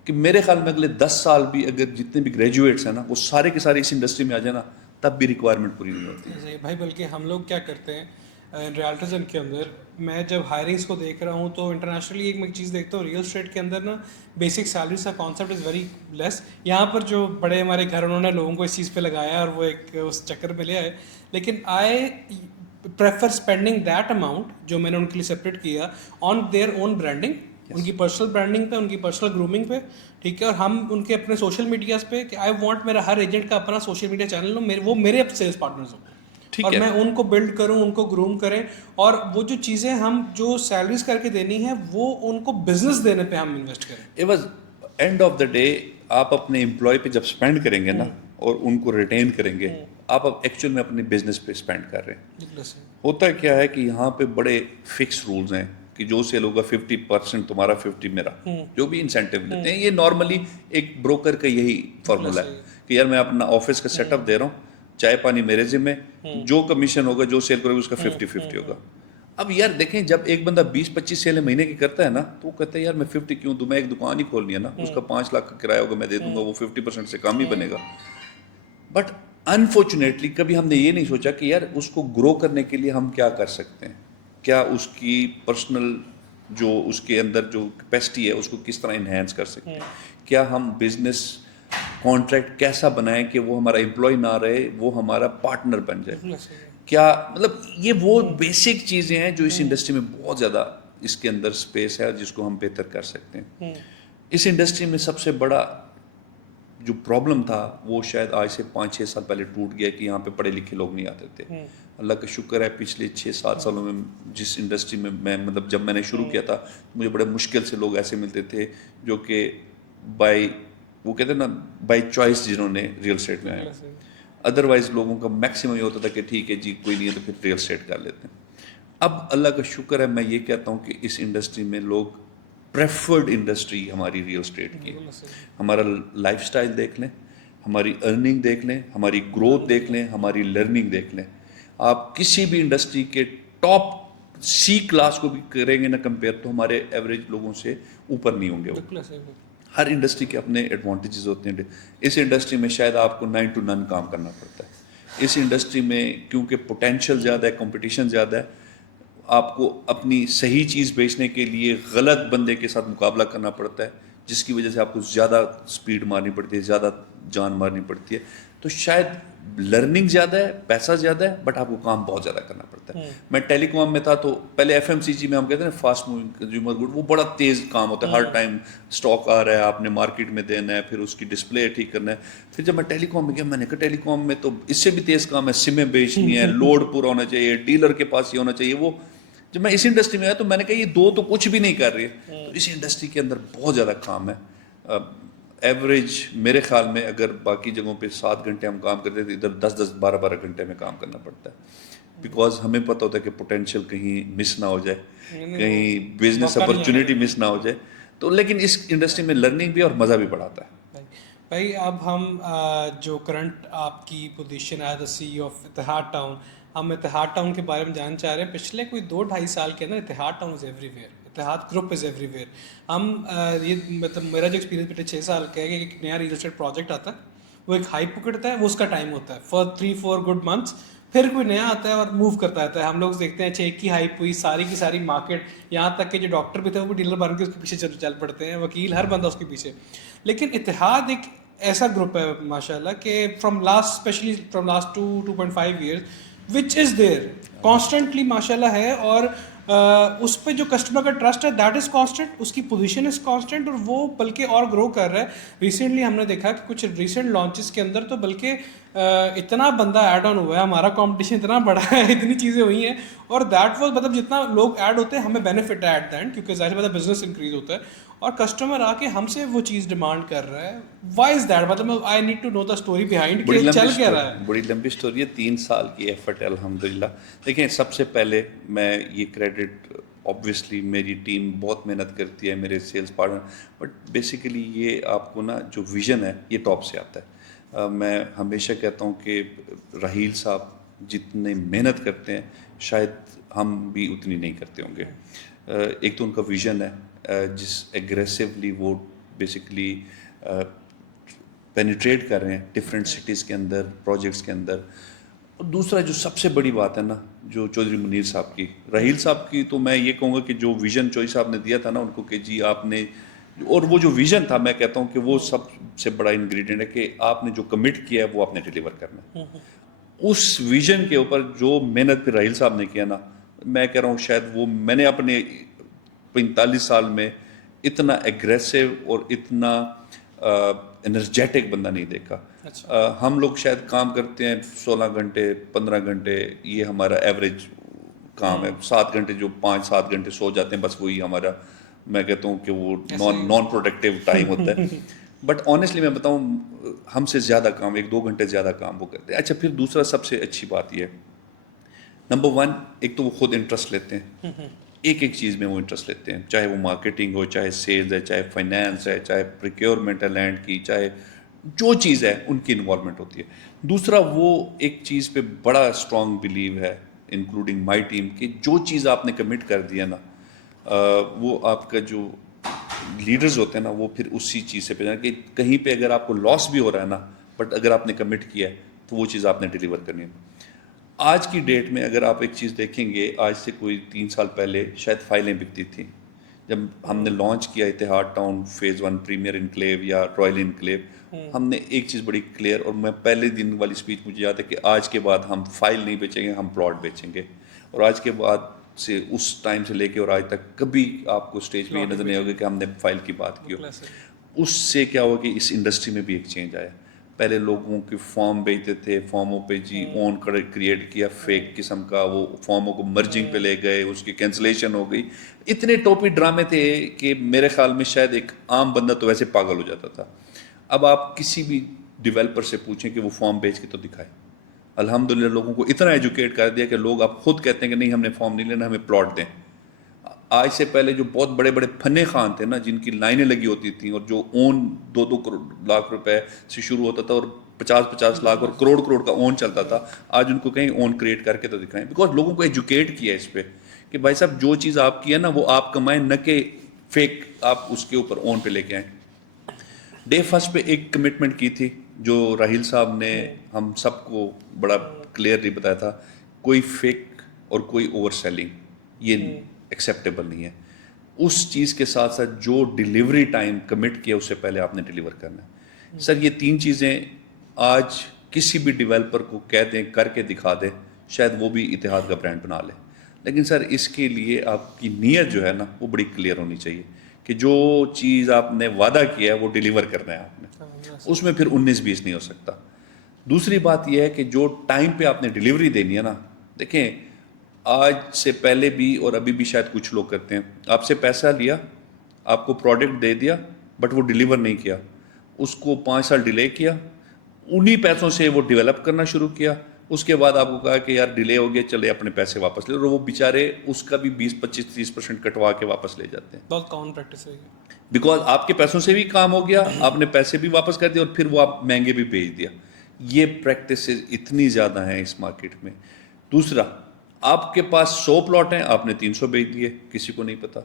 کہ میرے خیال میں اگلے 10 سال بھی اگر جتنے بھی گریجویٹس ہیں نا وہ سارے کے سارے اس انڈسٹری میں آ جائیں نا تب بھی ریکوائرمنٹ پوری نہیں ہوتی. صحیح بھائی, بلکہ ہم لوگ کیا کرتے ہیں ریالٹرزن کے اندر, میں جب ہائرنگس کو دیکھ رہا ہوں تو انٹرنیشنلی ایک میں چیز دیکھتا ہوں, ریئل اسٹیٹ کے اندر نا بیسک سیلریز کا کانسیپٹ از ویری لیس. یہاں پر جو بڑے ہمارے گھر انہوں نے لوگوں کو اس چیز پہ لگایا اور وہ ایک اس چکر میں لے آئے, لیکن I prefer spending that amount جو میں نے ان کے لیے سپریٹ کیا آن دیئر اون برانڈنگ, ان کی پرسنل برانڈنگ پہ, ان کی پرسنل گرومنگ پہ, ٹھیک ہے. اور ہم ان کے اپنے سوشل میڈیاز پہ کہ آئی وانٹ میرا ہر ایجنٹ کا اپنا سوشل میڈیا چینل ہو, وہ میرے سیلس پارٹنرز ہوں, اور میں ان کو بلڈ کروں, ان کو گروم کریں, اور وہ جو چیزیں ہم جو سیلریز کر کے دینی ہے وہ ان کو بزنس دینے پہ ہم انویسٹ کریں. It was and of the day آپ اپنے امپلائی پہ جب اسپینڈ کریں گے نا اور ان کو ریٹین کریں گے, آپ اب ایکچوئل میں اپنے بزنس پہ اسپینڈ کر رہے ہیں. ہوتا کیا ہے کہ یہاں پہ بڑے فکس رولز ہیں کہ جو سیل ہوگا 50% تمہارا 50 میرا, جو بھی انسینٹیو دیتے ہیں. یہ نارملی ایک بروکر کا یہی فارمولا ہے کہ یار میں اپنا آفس کا سیٹ اپ دے رہا ہوں, چائے پانی میرے ذمہ, جو کمیشن ہوگا جو سیل کرے گا اس کا 50-50 ہوگا. اب یار دیکھیں جب ایک بندہ 20-25 سیلیں مہینے کی کرتا ہے نا تو وہ کہتا ہے یار میں 50 کیوں دوں, میں ایک دکان ہی کھولنی ہے نا, اس کا 5 لاکھ کا کرایہ ہوگا میں دے دوں گا, وہ 50% سے کم ہی بنے گا. بٹ انفارچونیٹلی کبھی ہم نے یہ نہیں سوچا کہ یار اس کو گرو کرنے کے لیے ہم کیا کر سکتے ہیں, کیا اس کی پرسنل جو اس کے اندر جو کیپیسٹی ہے اس کو کس طرح انہینس کر سکتے ہیں, کیا ہم بزنس کانٹریکٹ کیسا بنائیں کہ وہ ہمارا امپلائی نہ رہے, وہ ہمارا پارٹنر بن جائے. کیا مطلب یہ وہ بیسک چیزیں ہیں جو اس انڈسٹری میں بہت زیادہ اس کے اندر اسپیس ہے جس کو ہم بہتر کر سکتے ہیں. اس انڈسٹری میں سب سے بڑا جو پرابلم تھا وہ شاید آج سے 5-6 سال پہلے ٹوٹ گیا کہ یہاں پہ پڑھے لکھے لوگ نہیں آتے تھے. اللہ کا شکر ہے پچھلے 6-7 سالوں میں جس انڈسٹری میں مطلب جب میں نے شروع کیا تھا مجھے بڑے مشکل سے لوگ ایسے ملتے تھے جو کہ وہ کہتے ہیں نا بائی چوائس جنہوں نے ریئل اسٹیٹ میں آیا. ادروائز لوگوں کا میکسیمم یہ ہوتا تھا کہ ٹھیک ہے جی کوئی نہیں ہے تو پھر ریئل اسٹیٹ کر لیتے ہیں. اب اللہ کا شکر ہے میں یہ کہتا ہوں کہ اس انڈسٹری میں لوگ پریفرڈ انڈسٹری ہماری ریئل اسٹیٹ کی. ہمارا لائف اسٹائل دیکھ لیں, ہماری ارننگ دیکھ لیں, ہماری گروتھ دیکھ لیں, ہماری لرننگ دیکھ لیں. آپ کسی بھی انڈسٹری کے ٹاپ سی کلاس کو بھی کریں گے نا کمپیئر تو ہمارے ایوریج لوگوں سے اوپر نہیں ہوں گے. ہر انڈسٹری کے اپنے ایڈوانٹیجز ہوتے ہیں. اس انڈسٹری میں شاید آپ کو 9 to 9 کام کرنا پڑتا ہے. اس انڈسٹری میں کیونکہ پوٹینشیل زیادہ ہے, کمپٹیشن زیادہ ہے, آپ کو اپنی صحیح چیز بیچنے کے لیے غلط بندے کے ساتھ مقابلہ کرنا پڑتا ہے جس کی وجہ سے آپ کو زیادہ سپیڈ مارنی پڑتی ہے, زیادہ جان مارنی پڑتی ہے. تو شاید لرننگ زیادہ ہے, پیسہ زیادہ ہے, بٹ آپ کو کام بہت زیادہ کرنا پڑتا ہے. میں ٹیلی کام میں تھا تو پہلے FMCG میں ہم کہتے ہیں نا فاسٹ موونگ کنزیومر گڈ, وہ بڑا تیز کام ہوتا ہے. ہر ٹائم اسٹاک آ رہا ہے, آپ نے مارکیٹ میں دینا ہے, پھر اس کی ڈسپلے ٹھیک کرنا ہے. پھر جب میں ٹیلی کام میں گیا میں نے کہا ٹیلی کام میں تو اس سے بھی تیز کام ہے, سمیں بیچنی ہے, لوڈ پورا ہونا چاہیے, ڈیلر کے پاس یہ ہونا چاہیے. وہ جب میں اس انڈسٹری میں آیا تو میں نے کہا یہ دو تو کچھ بھی نہیں کر رہی ہے. تو اس انڈسٹری کے اندر بہت زیادہ کام ہے. ایوریج میرے خیال میں اگر باقی جگہوں پہ 7 گھنٹے ہم کام کرتے تھے, ادھر 10-10 12-12 گھنٹے میں کام کرنا پڑتا ہے. بیکاز ہمیں پتہ ہوتا ہے کہ پوٹینشیل کہیں مس نہ ہو جائے, کہیں بزنس اپرچونیٹی مس نہ ہو جائے. تو لیکن اس انڈسٹری میں لرننگ بھی اور مزہ بھی بڑا آتا ہے. بھائی اب ہم جو کرنٹ آپ کی position as a CEO of Etihad town, ہم اتحاد ٹاؤن کے بارے میں جاننا چاہ رہے ہیں. پچھلے کوئی 2-2.5 سال کے اندر اتحاد ٹاؤن از ایوری ویئر, اتحاد گروپ از ایوری ویئر. ہم یہ مطلب میرا جو ایکسپیرینس پچھلے 6 سال کا ہے کہ ایک نیا ریئل اسٹیٹ پروجیکٹ آتا ہے, وہ ایک ہائپ پکڑتا ہے, وہ اس کا ٹائم ہوتا ہے فار 3-4 گڈ منتھس, پھر کوئی نیا آتا ہے اور موو کرتا رہتا ہے. ہم لوگ دیکھتے ہیں ایک کی ہائپ ہوئی, ساری کی ساری مارکیٹ, یہاں تک کہ جو ڈاکٹر بھی تھے وہ ڈیلر بن کے اس کے پیچھے چل پڑتے ہیں, وکیل ہر بندہ اس کے پیچھے. لیکن اتحاد ایک ایسا گروپ ہے ماشاء اللہ کہ from last especially from last 2.5 years which is there constantly ماشاء اللہ ہے, اور اس پہ جو کسٹمر کا ٹرسٹ ہے دیٹ از کانسٹنٹ, اس کی پوزیشن از کانسٹنٹ, اور وہ بلکہ اور گرو کر رہا ہے. ریسنٹلی ہم نے دیکھا کہ کچھ ریسنٹ لانچز کے اندر تو بلکہ اتنا بندہ ایڈ آن ہوا ہے, ہمارا کمپٹیشن اتنا بڑا ہے, اتنی چیزیں ہوئی ہیں, اور دیٹ واز مطلب جتنا لوگ ایڈ ہوتے ہیں ہمیں بینیفٹ ہے ایٹ دا اینڈ, کیونکہ ظاہر بات ہے بزنس انکریز ہوتا ہے, اور کسٹمر آ کے ہم سے وہ چیز ڈیمانڈ کر رہا ہے. وائی از دیٹ, مطلب I need to know the story behind کہ چل کیا رہا ہے. بڑی لمبی اسٹوری ہے, 3 سال کی ایفرٹ ہے الحمدللہ. دیکھیں سب سے پہلے میں یہ کریڈٹ آبویسلی میری ٹیم بہت محنت کرتی ہے, میرے سیلس پارٹنر, بٹ بیسیکلی یہ آپ کو نا جو ویژن ہے یہ ٹاپ سے آتا ہے. میں ہمیشہ کہتا ہوں کہ راحیل صاحب جتنے محنت کرتے ہیں شاید ہم بھی اتنی نہیں کرتے ہوں گے. ایک تو ان کا ویژن ہے جس ایگریسولی وہ بیسیکلی پینیٹریٹ کر رہے ہیں ڈفرینٹ سٹیز کے اندر, پروجیکٹس کے اندر. اور دوسرا جو سب سے بڑی بات ہے نا, جو چودھری منیر صاحب کی, راحیل صاحب کی, تو میں یہ کہوں گا کہ جو ویژن چودھری صاحب نے دیا تھا نا ان کو کہ جی آپ نے, اور وہ جو ویژن تھا میں کہتا ہوں کہ وہ سب سے بڑا انگریڈینٹ ہے کہ آپ نے جو کمٹ کیا ہے وہ آپ نے ڈیلیور کرنا ہے. اس ویژن کے اوپر جو محنت پھر راحیل صاحب نے کیا نا, میں کہہ رہا ہوں شاید وہ میں نے اپنے 45 سال میں اتنا ایگریسو اور اتنا انرجیٹک بندہ نہیں دیکھا. ہم لوگ شاید کام کرتے ہیں 16 گھنٹے 15 گھنٹے, یہ ہمارا ایوریج کام ہے. 7 گھنٹے جو 5-7 گھنٹے سو جاتے ہیں بس وہی ہمارا, میں کہتا ہوں کہ وہ نان پروڈکٹیو ٹائم ہوتا ہے. بٹ آنیسٹلی میں بتاؤں ہم سے زیادہ کام 1-2 گھنٹے زیادہ کام وہ کرتے ہیں. اچھا پھر دوسرا سب سے اچھی بات یہ ہے, نمبر 1 ایک تو وہ خود انٹرسٹ لیتے ہیں, ایک چیز میں وہ انٹرسٹ لیتے ہیں, چاہے وہ مارکیٹنگ ہو, چاہے سیلز ہے, چاہے فائنینس ہے, چاہے پریکیورمنٹ ہے لینڈ کی, چاہے جو چیز ہے ان کی انوالومنٹ ہوتی ہے. دوسرا وہ ایک چیز پہ بڑا اسٹرانگ بلیو ہے انکلوڈنگ مائی ٹیم کہ جو چیز آپ نے کمٹ کر دیا نا, وہ آپ کا جو لیڈرز ہوتے ہیں نا وہ پھر اسی چیز سے پہ جانا کہ کہیں پہ اگر آپ کو لاس بھی ہو رہا ہے نا, بٹ اگر آپ نے کمٹ کیا ہے تو وہ چیز آپ نے ڈیلیور کرنی ہے. آج کی ڈیٹ میں اگر آپ ایک چیز دیکھیں گے, آج سے کوئی 3 سال پہلے شاید فائلیں بکتی تھیں. جب ہم نے لانچ کیا اتحاد ٹاؤن فیز 1 پریمیئر انکلیو یا رائل انکلیو, ہم نے ایک چیز بڑی کلیئر, اور میں پہلے دن والی اسپیچ مجھے یاد ہے کہ آج کے بعد ہم فائل نہیں بیچیں گے, ہم پلاٹ بیچیں گے. اور آج کے بعد سے اس ٹائم سے لے کے اور آج تک کبھی آپ کو اسٹیج پہ یہ نظر نہیں ہوگا کہ ہم نے فائل کی بات کی ہو. اس سے کیا ہوا کہ اس انڈسٹری میں بھی ایک چینج آیا. پہلے لوگوں کے فارم بیچتے تھے, فارموں پہ جی اون کریٹ کیا فیک قسم کا, وہ فارموں کو مرجنگ پہ لے گئے, اس کی کینسلیشن ہو گئی. اتنے ٹوپی ڈرامے تھے کہ میرے خیال میں شاید ایک عام بندہ تو ویسے پاگل ہو جاتا تھا. اب آپ کسی بھی ڈیولپر سے پوچھیں کہ وہ فارم بیچ کے تو دکھائے. الحمدللہ لوگوں کو اتنا ایجوکیٹ کر دیا کہ لوگ اب خود کہتے ہیں کہ نہیں ہم نے فارم نہیں لینا, ہمیں پلاٹ دیں. آج سے پہلے جو بہت بڑے بڑے فنے خان تھے نا, جن کی لائنیں لگی ہوتی تھیں, اور جو اون 2-2 لاکھ روپے سے شروع ہوتا تھا اور 50-50 لاکھ اور کروڑ کا اون چلتا تھا, آج ان کو کہیں اون کریٹ کر کے تو دکھائیں. بیکاز لوگوں کو ایجوکیٹ کیا اس پہ کہ بھائی صاحب جو چیز آپ کی ہے نا وہ آپ کمائیں, نہ کہ فیک آپ اس کے اوپر اون پہ لے کے آئیں. ڈے فرسٹ پہ ایک کمٹمنٹ کی تھی جو راحیل صاحب نے ہم سب کو بڑا کلیئرلی بتایا تھا, کوئی فیک اور کوئی اوور سیلنگ یہ ایکسیپٹیبل نہیں ہے. اس چیز کے ساتھ ساتھ جو ڈیلیوری ٹائم کمٹ کیا اس سے پہلے آپ نے ڈیلیور کرنا ہے. سر یہ 3 چیزیں آج کسی بھی ڈیولپر کو کہہ دیں کر کے دکھا دیں, شاید وہ بھی اتحاد کا برانڈ بنا لے. لیکن سر اس کے لیے آپ کی نیت جو ہے نا وہ بڑی کلیئر ہونی چاہیے کہ جو چیز آپ نے وعدہ کیا ہے وہ ڈیلیور کرنا ہے آپ نے, اس میں پھر 19-20 نہیں ہو سکتا. دوسری بات یہ ہے کہ جو ٹائم پہ آپ نے ڈیلیوری دینی ہے نا, دیکھیں آج سے پہلے بھی اور ابھی بھی شاید کچھ لوگ کرتے ہیں, آپ سے پیسہ لیا, آپ کو پروڈکٹ دے دیا, بٹ وہ ڈیلیور نہیں کیا, اس کو 5 سال ڈیلے کیا, انہی پیسوں سے وہ ڈیولپ کرنا شروع کیا, اس کے بعد آپ کو کہا کہ یار ڈیلے ہو گیا چلے اپنے پیسے واپس لے, اور وہ بیچارے اس کا بھی 20-25-30% کٹوا کے واپس لے جاتے ہیں. بہت کامن پریکٹس ہے بیکاز آپ کے پیسوں سے بھی کام ہو گیا, آپ نے پیسے بھی واپس کر دیا, اور پھر وہ آپ مہنگے بھی بھیج دیا. یہ پریکٹسز اتنی زیادہ ہیں اس مارکیٹ میں. دوسرا, آپ کے پاس 100 پلاٹ ہیں, آپ نے 300 بیچ دیے, کسی کو نہیں پتا.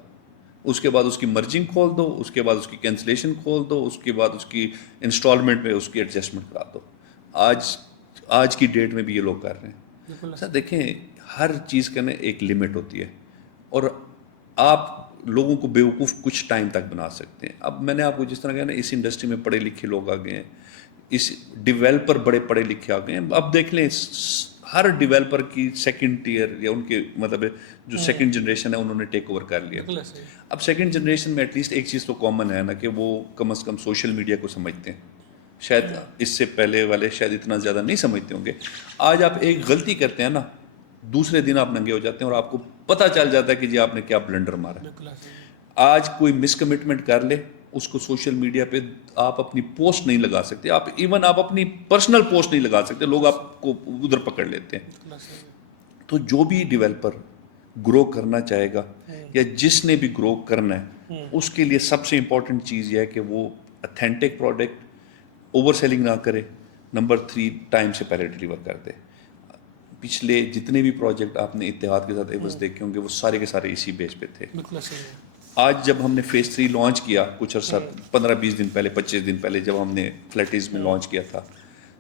اس کے بعد اس کی مرجنگ کھول دو, اس کے بعد اس کی کینسلیشن کھول دو, اس کے بعد اس کی انسٹالمنٹ میں اس کی ایڈجسٹمنٹ کرا دو. آج کی ڈیٹ میں بھی یہ لوگ کر رہے ہیں. سر دیکھیں ہر چیز کا نا ایک لمٹ ہوتی ہے, اور آپ لوگوں کو بیوقوف کچھ ٹائم تک بنا سکتے ہیں. اب میں نے آپ کو جس طرح کہا نا, اس انڈسٹری میں پڑھے لکھے لوگ آ گئے ہیں, اس ڈیولپر بڑے پڑھے لکھے آ گئے ہیں. اب دیکھ لیں ہر ڈیولپر کی سیکنڈ ٹیئر یا ان کے مطلب جو سیکنڈ جنریشن ہے انہوں نے ٹیک اوور کر لیا. اب سیکنڈ جنریشن میں ایٹ لیسٹ ایک چیز تو کامن ہے نا کہ وہ کم از کم سوشل میڈیا کو سمجھتے ہیں. شاید اس سے پہلے والے شاید اتنا زیادہ نہیں سمجھتے ہوں گے. آج آپ ایک غلطی کرتے ہیں نا, دوسرے دن آپ ننگے ہو جاتے ہیں اور آپ کو پتہ چل جاتا ہے کہ جی آپ نے کیا بلنڈر مارا. آج کوئی مس کمٹمنٹ کر لے, اس کو سوشل میڈیا پہ آپ اپنی پوسٹ نہیں لگا سکتے, آپ ایون آپ اپنی پرسنل پوسٹ نہیں لگا سکتے, لوگ آپ کو ادھر پکڑ لیتے ہیں. تو جو بھی ڈیولپر گرو کرنا چاہے گا یا جس نے بھی گرو کرنا ہے, اس کے لیے سب سے امپورٹنٹ چیز یہ ہے کہ وہ اتھینٹک پروڈکٹ, اوور سیلنگ نہ کرے. نمبر 3, ٹائم سے پہلے ڈیلیور کر دے. پچھلے جتنے بھی پروجیکٹ آپ نے اتحاد کے ساتھ ایوز دیکھے ہوں گے وہ سارے کے سارے اسی بیس پہ تھے. آج جب ہم نے فیز 3 لانچ کیا کچھ عرصہ 15-20 دن پہلے 25 دن پہلے جب ہم نے فلیٹیز میں لانچ کیا تھا,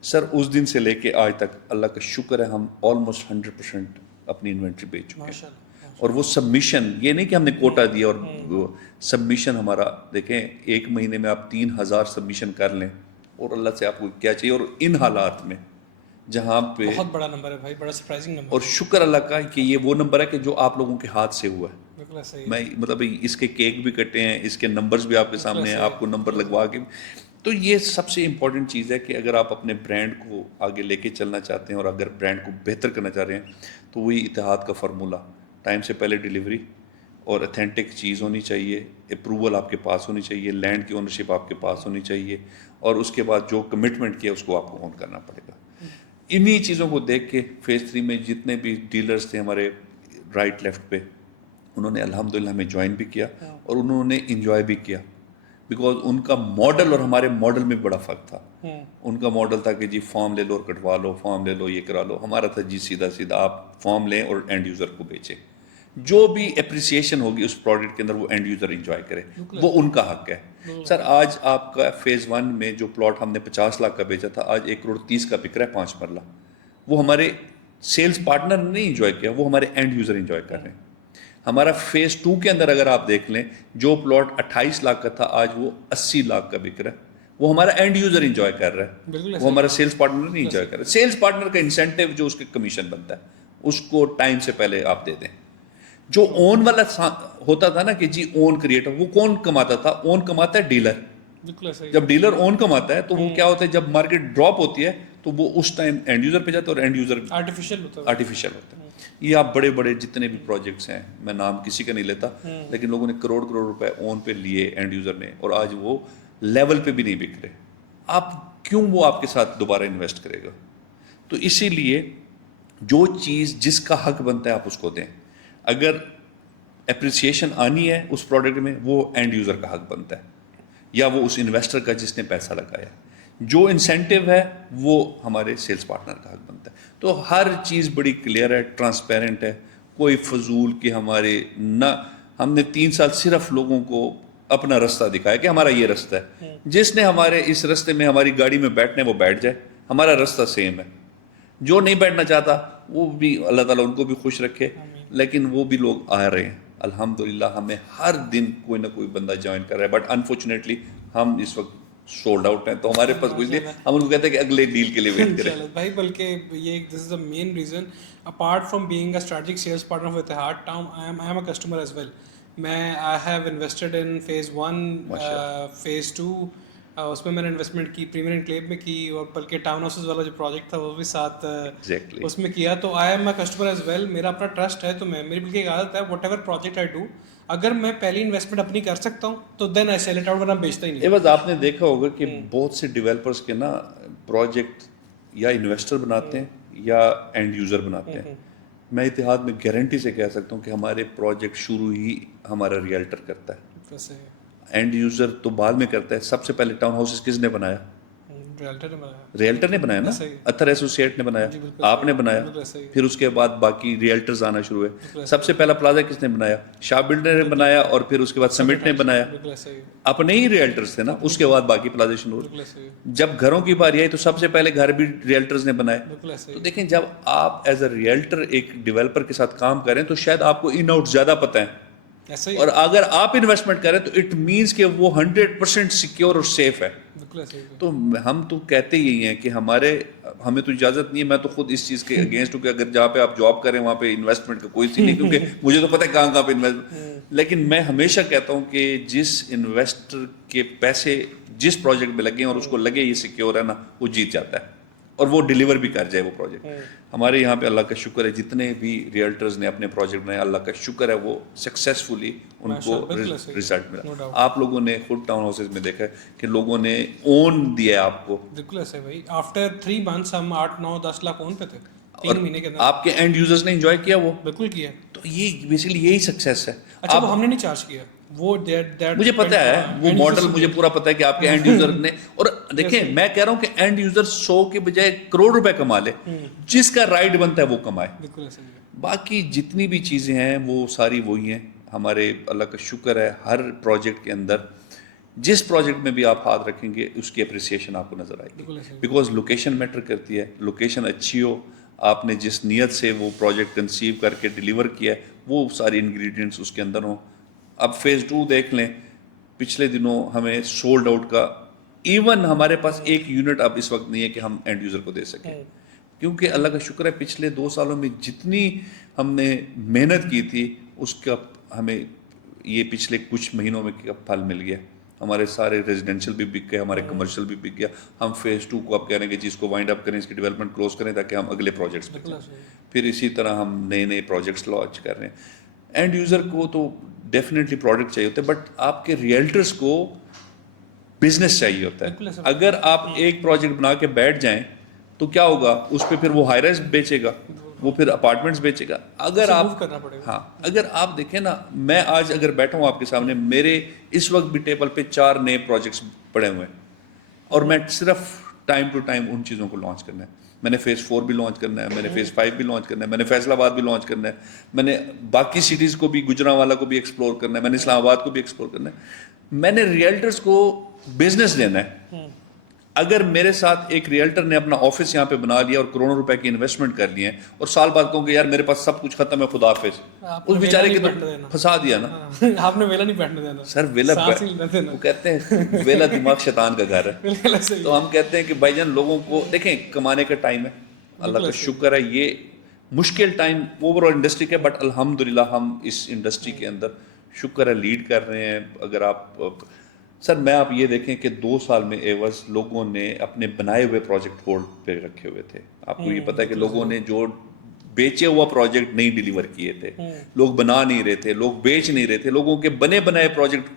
سر اس دن سے لے کے آج تک اللہ کا شکر ہے ہم آلموسٹ 100% اپنی انوینٹری بیچ چکے ہیں. اور وہ سبمیشن, یہ نہیں کہ ہم نے کوٹا دیا, اور سبمیشن ہمارا دیکھیں 1 مہینے میں آپ 3000 سبمیشن کر لیں, اور اللہ سے آپ کو کیا چاہیے. اور ان حالات میں جہاں پہ بہت بڑا نمبر ہے بھائی, بڑا سرپرائزنگ نمبر, اور شکر اللہ کا کہ یہ وہ نمبر ہے کہ جو آپ لوگوں کے ہاتھ سے ہوا ہے. میں مطلب اس کے کیک بھی کٹے ہیں, اس کے نمبرز بھی آپ کے سامنے ہیں, آپ کو نمبر لگوا کے. تو یہ سب سے امپورٹنٹ چیز ہے کہ اگر آپ اپنے برانڈ کو آگے لے کے چلنا چاہتے ہیں اور اگر برانڈ کو بہتر کرنا چاہ رہے ہیں, تو وہی اتحاد کا فارمولہ, ٹائم سے پہلے ڈیلیوری اور اتھینٹک چیز ہونی چاہیے, اپروول آپ کے پاس ہونی چاہیے, لینڈ کی اونرشپ آپ کے پاس ہونی چاہیے, اور اس کے بعد جو کمٹمنٹ کیا اس کو آپ کو اون کرنا پڑے گا. انہی چیزوں کو دیکھ کے فیز 3 میں جتنے بھی ڈیلرز تھے ہمارے رائٹ لیفٹ پہ, انہوں نے الحمدللہ ہمیں جوائن بھی کیا اور انہوں نے انجوائے بھی کیا. بیکاز ان کا ماڈل اور ہمارے ماڈل میں بڑا فرق تھا. ان کا ماڈل تھا کہ جی فارم لے لو اور کٹوا لو, فارم لے لو یہ کرا لو. ہمارا تھا جی سیدھا سیدھا آپ فارم لیں اور اینڈ یوزر کو بیچیں. جو بھی اپریسیشن ہوگی اس پروڈکٹ کے اندر وہ اینڈ یوزر انجوائے کرے, وہ ان کا حق ہے. سر آج آپ کا فیز 1 میں جو پلاٹ ہم نے 50 لاکھ کا بیچا تھا, آج 1 کروڑ 30 کا بک رہا ہے 5 مرلہ. وہ ہمارے سیلز پارٹنر نے نہیں انجوائے کیا, وہ ہمارے اینڈ یوزر انجوائے کر رہے ہیں. ہمارا فیز 2 کے اندر اگر آپ دیکھ لیں, جو پلاٹ 28 لاکھ کا تھا آج وہ 80 لاکھ کا بک رہا ہے. وہ ہمارا اینڈ یوزر انجوائے کر رہا ہے, وہ ہمارا سیلز پارٹنر نہیں انجوائے کر رہا ہے. سیلز پارٹنر کا انسینٹیو جو اس کے کمیشن بنتا ہے اس کو ٹائم سے پہلے آپ دے دیں. جو اون والا ہوتا تھا نا کہ جی اون کریٹر, وہ کون کماتا تھا؟ اون کماتا ہے ڈیلر. جب ڈیلر اون کماتا ہے تو وہ کیا ہوتا ہے, جب مارکیٹ ڈراپ ہوتی ہے تو وہ اس ٹائم اینڈ یوزر پہ جاتا ہے, اور اینڈ یوزر آرٹیفیشل ہوتا ہے. یہ آپ بڑے بڑے جتنے بھی پروجیکٹس ہیں, میں نام کسی کا نہیں لیتا, لیکن لوگوں نے کروڑ روپے اون پہ لیے اینڈ یوزر نے, اور آج وہ لیول پہ بھی نہیں بک رہے. آپ کیوں وہ آپ کے ساتھ دوبارہ انویسٹ کرے گا؟ تو اسی لیے جو چیز جس کا حق بنتا ہے آپ اس کو دیں. اگر اپریسیشن آنی ہے اس پروڈکٹ میں, وہ اینڈ یوزر کا حق بنتا ہے, یا وہ اس انویسٹر کا جس نے پیسہ لگایا. جو انسینٹیو ہے وہ ہمارے سیلز پارٹنر کا حق بنتا ہے. تو ہر چیز بڑی کلیئر ہے, ٹرانسپیرنٹ ہے. کوئی فضول کہ ہمارے نہ, ہم نے 3 سال صرف لوگوں کو اپنا رستہ دکھایا کہ ہمارا یہ رستہ ہے. جس نے ہمارے اس رستے میں ہماری گاڑی میں بیٹھنا ہے وہ بیٹھ جائے, ہمارا رستہ سیم ہے. جو نہیں بیٹھنا چاہتا وہ بھی اللہ تعالیٰ ان کو بھی خوش رکھے, لیکن وہ بھی لوگ آ رہے ہیں الحمدللہ. ہمیں ہر دن کوئی نہ کوئی بندہ جوائن کر رہا ہے, بٹ انفارچونیٹلی ہم اس وقت سولڈ آؤٹ ہیں, تو ہمارے پاس کوئی نہیں. ہم ان کو کہتے ہیں کہ اگلے ڈیل کے لیے ویٹ کریں بھائی. بلکہ یہ this is the main reason, apart from being a strategic sales partner of Etihad town, I am a customer as well. میں I have invested in phase 1, phase 2, اس میں نے انویسٹمنٹ کی پریمیئر انکلیو میں کی, اور بلکہ ٹاؤن ہاؤسز والا جو پروجیکٹ تھا وہ بھی ساتھ اس میں کیا. تو I am a customer as well, میرا اپنا ٹرسٹ ہے. تو میری بلکہ ایک عادت ہے, what ever project I do, اگر میں پہلی انویسٹمنٹ اپنی کر سکتا ہوں تو دین آئی سیل اٹ آؤٹ, ورنہ بیچتا ہی نہیں. بس آپ نے دیکھا ہوگا کہ بہت سے ڈیولپرس کے نا پروجیکٹ یا انویسٹر بناتے ہیں یا اینڈ یوزر بناتے ہیں. میں اتحاد میں گارنٹی سے کہہ سکتا ہوں کہ ہمارے پروجیکٹ شروع ہی ہمارا ریئلٹر کرتا ہے, اینڈ یوزر تو بعد میں کرتا ہے. سب سے پہلے ٹاؤن ہاؤسز کس نے بنایا؟ ریئلٹر نے بنایا نا, اتھر ایسوسیٹ نے بنایا, آپ نے بنایا. پھر اس کے بعد باقی ریئلٹرز آنا شروع ہوئے. سب سے پہلا پلازا کس نے بنایا؟ شاہ بلڈر نے بنایا, اور پھر اس کے بعد سمٹ نے بنایا. اپنے ہی ریئلٹرز تھے نا, اس کے بعد باقی پلازا شروع ہوئے. جب گھروں کی باری آئی تو سب سے پہلے گھر بھی ریئلٹرز نے بنائے. تو دیکھیں, جب آپ ایز اے ریئلٹر ایک ڈیولپر کے ساتھ کام کریں تو شاید آپ کو ان آؤٹ زیادہ پتہ ہے ایسا ہی اور اگر آپ انویسٹمنٹ کریں تو اٹ مینس کہ وہ 100% سیکیور اور سیف ہے. بالکل ایسا ہی ہے. تو ہم تو کہتے یہی ہیں کہ ہمیں تو اجازت نہیں ہے, میں تو خود اس چیز کے اگینسٹ ہوں کہ اگر جہاں پہ آپ جاب کریں وہاں پہ انویسٹمنٹ کا کوئی سی نہیں, کیونکہ مجھے تو پتہ ہے کہاں پہ انویسٹ. لیکن میں ہمیشہ کہتا ہوں کہ جس انویسٹر کے پیسے جس پروجیکٹ میں لگے اور اس کو لگے یہ سیکیور ہے نا, وہ جیت جاتا ہے اور وہ ڈیلیور بھی کر جائے وہ پروجیکٹ. ہمارے یہاں پہ اللہ کا شکر ہے جتنے بھی ریئلٹرز نے اپنے پروجیکٹ بنائے, اللہ کا شکر ہے وہ سکسیزفلی ان کو ریزلٹ ملا. آپ لوگوں نے خود ٹاؤن ہاؤسز میں دیکھا ہے کہ لوگوں نے اون دیا ہے آپ کو. بالکل ایسے بھائی, آفٹر 3 months ہم 8-9-10 لاکھ اون پہ تھے 3 مہینے کے اندر. آپ کے اینڈ یوزرز نے انجوائے کیا وہ. بالکل کیا. تو یہ بیسیکلی یہی سکسیس ہے. اچھا وہ ہم نے نہیں چارج کیا, وہ مجھے پتہ ہے وہ ماڈل, مجھے پورا پتہ ہے کہ آپ کے اینڈ یوزر نے. اور دیکھیں میں کہہ رہا ہوں کہ اینڈ یوزر 100 کے بجائے کروڑ روپے کما لے, جس کا رائٹ بنتا ہے وہ کمائے. بالکل ایسا ہی ہے. باقی جتنی بھی چیزیں ہیں وہ ساری وہی ہیں. ہمارے اللہ کا شکر ہے ہر پروجیکٹ کے اندر جس پروجیکٹ میں بھی آپ ہاتھ رکھیں گے اس کی اپریسیشن آپ کو نظر آئے گی, بیکاز لوکیشن میٹر کرتی ہے. لوکیشن اچھی ہو, آپ نے جس نیت سے وہ پروجیکٹ کنسیو کر کے ڈیلیور کیا ہے وہ ساری انگریڈینٹس اس کے اندر ہوں. اب فیز 2 دیکھ لیں, پچھلے دنوں ہمیں سولڈ آؤٹ کا, ایون ہمارے پاس ایک یونٹ اب اس وقت نہیں ہے کہ ہم اینڈ یوزر کو دے سکیں, کیونکہ اللہ کا شکر ہے پچھلے 2 سالوں میں جتنی ہم نے محنت کی تھی اس کا ہمیں یہ پچھلے کچھ مہینوں میں پھل مل گیا. ہمارے سارے ریزیڈینشیل بھی بک گئے, ہمارے کمرشل بھی بک گیا. ہم فیز 2 کو اب کہہ رہے ہیں کہ جس کو وائنڈ اپ کریں, اس کی ڈیولپمنٹ کلوز کریں تاکہ ہم اگلے پروجیکٹس پہ جائیں. پھر اسی طرح ہم نئے پروجیکٹس لانچ کر رہے ہیں. اینڈ یوزر کو تو ڈیفینیٹلی پروڈکٹ چاہیے ہوتا ہے, بٹ آپ کے ریئلٹرس کو بزنس چاہیے ہوتا ہے. اگر آپ ایک پروجیکٹ بنا کے بیٹھ جائیں تو کیا ہوگا, اس پہ پھر وہ ہائی رائز بیچے گا, وہ پھر اپارٹمنٹس بیچے گا. اگر آپ دیکھیں نا, میں آج اگر بیٹھا ہوں آپ کے سامنے, میرے اس وقت بھی ٹیبل پہ 4 نئے پروجیکٹس پڑے ہوئے ہیں اور میں صرف ٹائم ٹو ٹائم ان چیزوں کو لانچ کرنا ہے. میں نے فیز 4 بھی لانچ کرنا ہے, میں نے فیز 5 بھی لانچ کرنا ہے, میں نے فیصل آباد بھی لانچ کرنا ہے, میں نے باقی سٹیز کو بھی, گجرانوالا کو بھی ایکسپلور کرنا ہے, میں نے اسلام آباد کو بھی ایکسپلور کرنا ہے. میں نے ریئلٹرس کو بزنس دینا ہے. اگر میرے ساتھ ایک ریئلٹر نے اپنا آفس یہاں پہ بنا لیا اور کروڑوں روپے کی انویسٹمنٹ کر لی ہے اور سال بعد کہوں کہ یار میرے پاس سب کچھ ختم ہے, خدا حافظ, اس بیچارے کے تو پھنسا دیا نا. آپ نے ویلا نہیں بیٹھنے دینا سر. ویلا وہ کہتے ہیں ویلا دماغ شیطان کا گھر ہے. تو ہم کہتے ہیں کہ بھائی جان لوگوں کو دیکھیں, کمانے کا ٹائم ہے, اللہ کا شکر ہے یہ مشکل ٹائم اوور آل انڈسٹری کا, بٹ الحمدللہ ہم اس انڈسٹری کے اندر شکر ہے لیڈ کر رہے ہیں. اگر آپ سر میں آپ یہ دیکھیں کہ 2 سال میں ایوز لوگوں نے اپنے بنائے ہوئے پروجیکٹ ہولڈ پہ رکھے ہوئے تھے. آپ کو یہ پتہ ہے کہ لوگوں نے جو بیچے ہوا پروجیکٹ نہیں ڈیلیور کیے تھے, لوگ بنا نہیں رہے تھے, لوگ بیچ نہیں رہے تھے, لوگوں کے بنے بنائے پروجیکٹ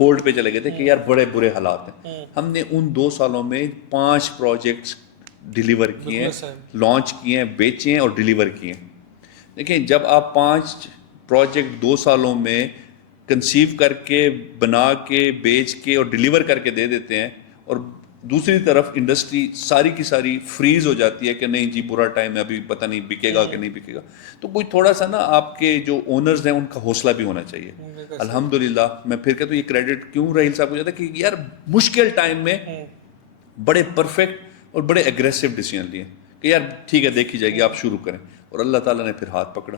ہولڈ پہ چلے گئے تھے کہ یار بڑے برے حالات ہیں. ہم نے ان 2 سالوں میں 5 پروجیکٹس ڈیلیور کیے ہیں, لانچ کیے ہیں, بیچے ہیں اور ڈیلیور کیے ہیں. دیکھیں جب آپ 5 پروجیکٹ 2 سالوں میں کنسیو کر کے, بنا کے, بیچ کے اور ڈیلیور کر کے دے دیتے ہیں, اور دوسری طرف انڈسٹری ساری کی ساری فریز ہو جاتی ہے کہ نہیں جی برا ٹائم ہے, ابھی پتہ نہیں بکے گا کہ نہیں بکے گا, تو کوئی تھوڑا سا نا آپ کے جو اونرز ہیں ان کا حوصلہ بھی ہونا چاہیے. الحمدللہ میں پھر کہتا ہوں یہ کریڈٹ کیوں رحیل صاحب کو جاتا ہے کہ یار مشکل ٹائم میں بڑے پرفیکٹ اور بڑے ایگریسو ڈیسیجن لیے کہ یار ٹھیک ہے دیکھی جائے گی, آپ شروع کریں. اور اللہ تعالیٰ نے پھر ہاتھ پکڑا.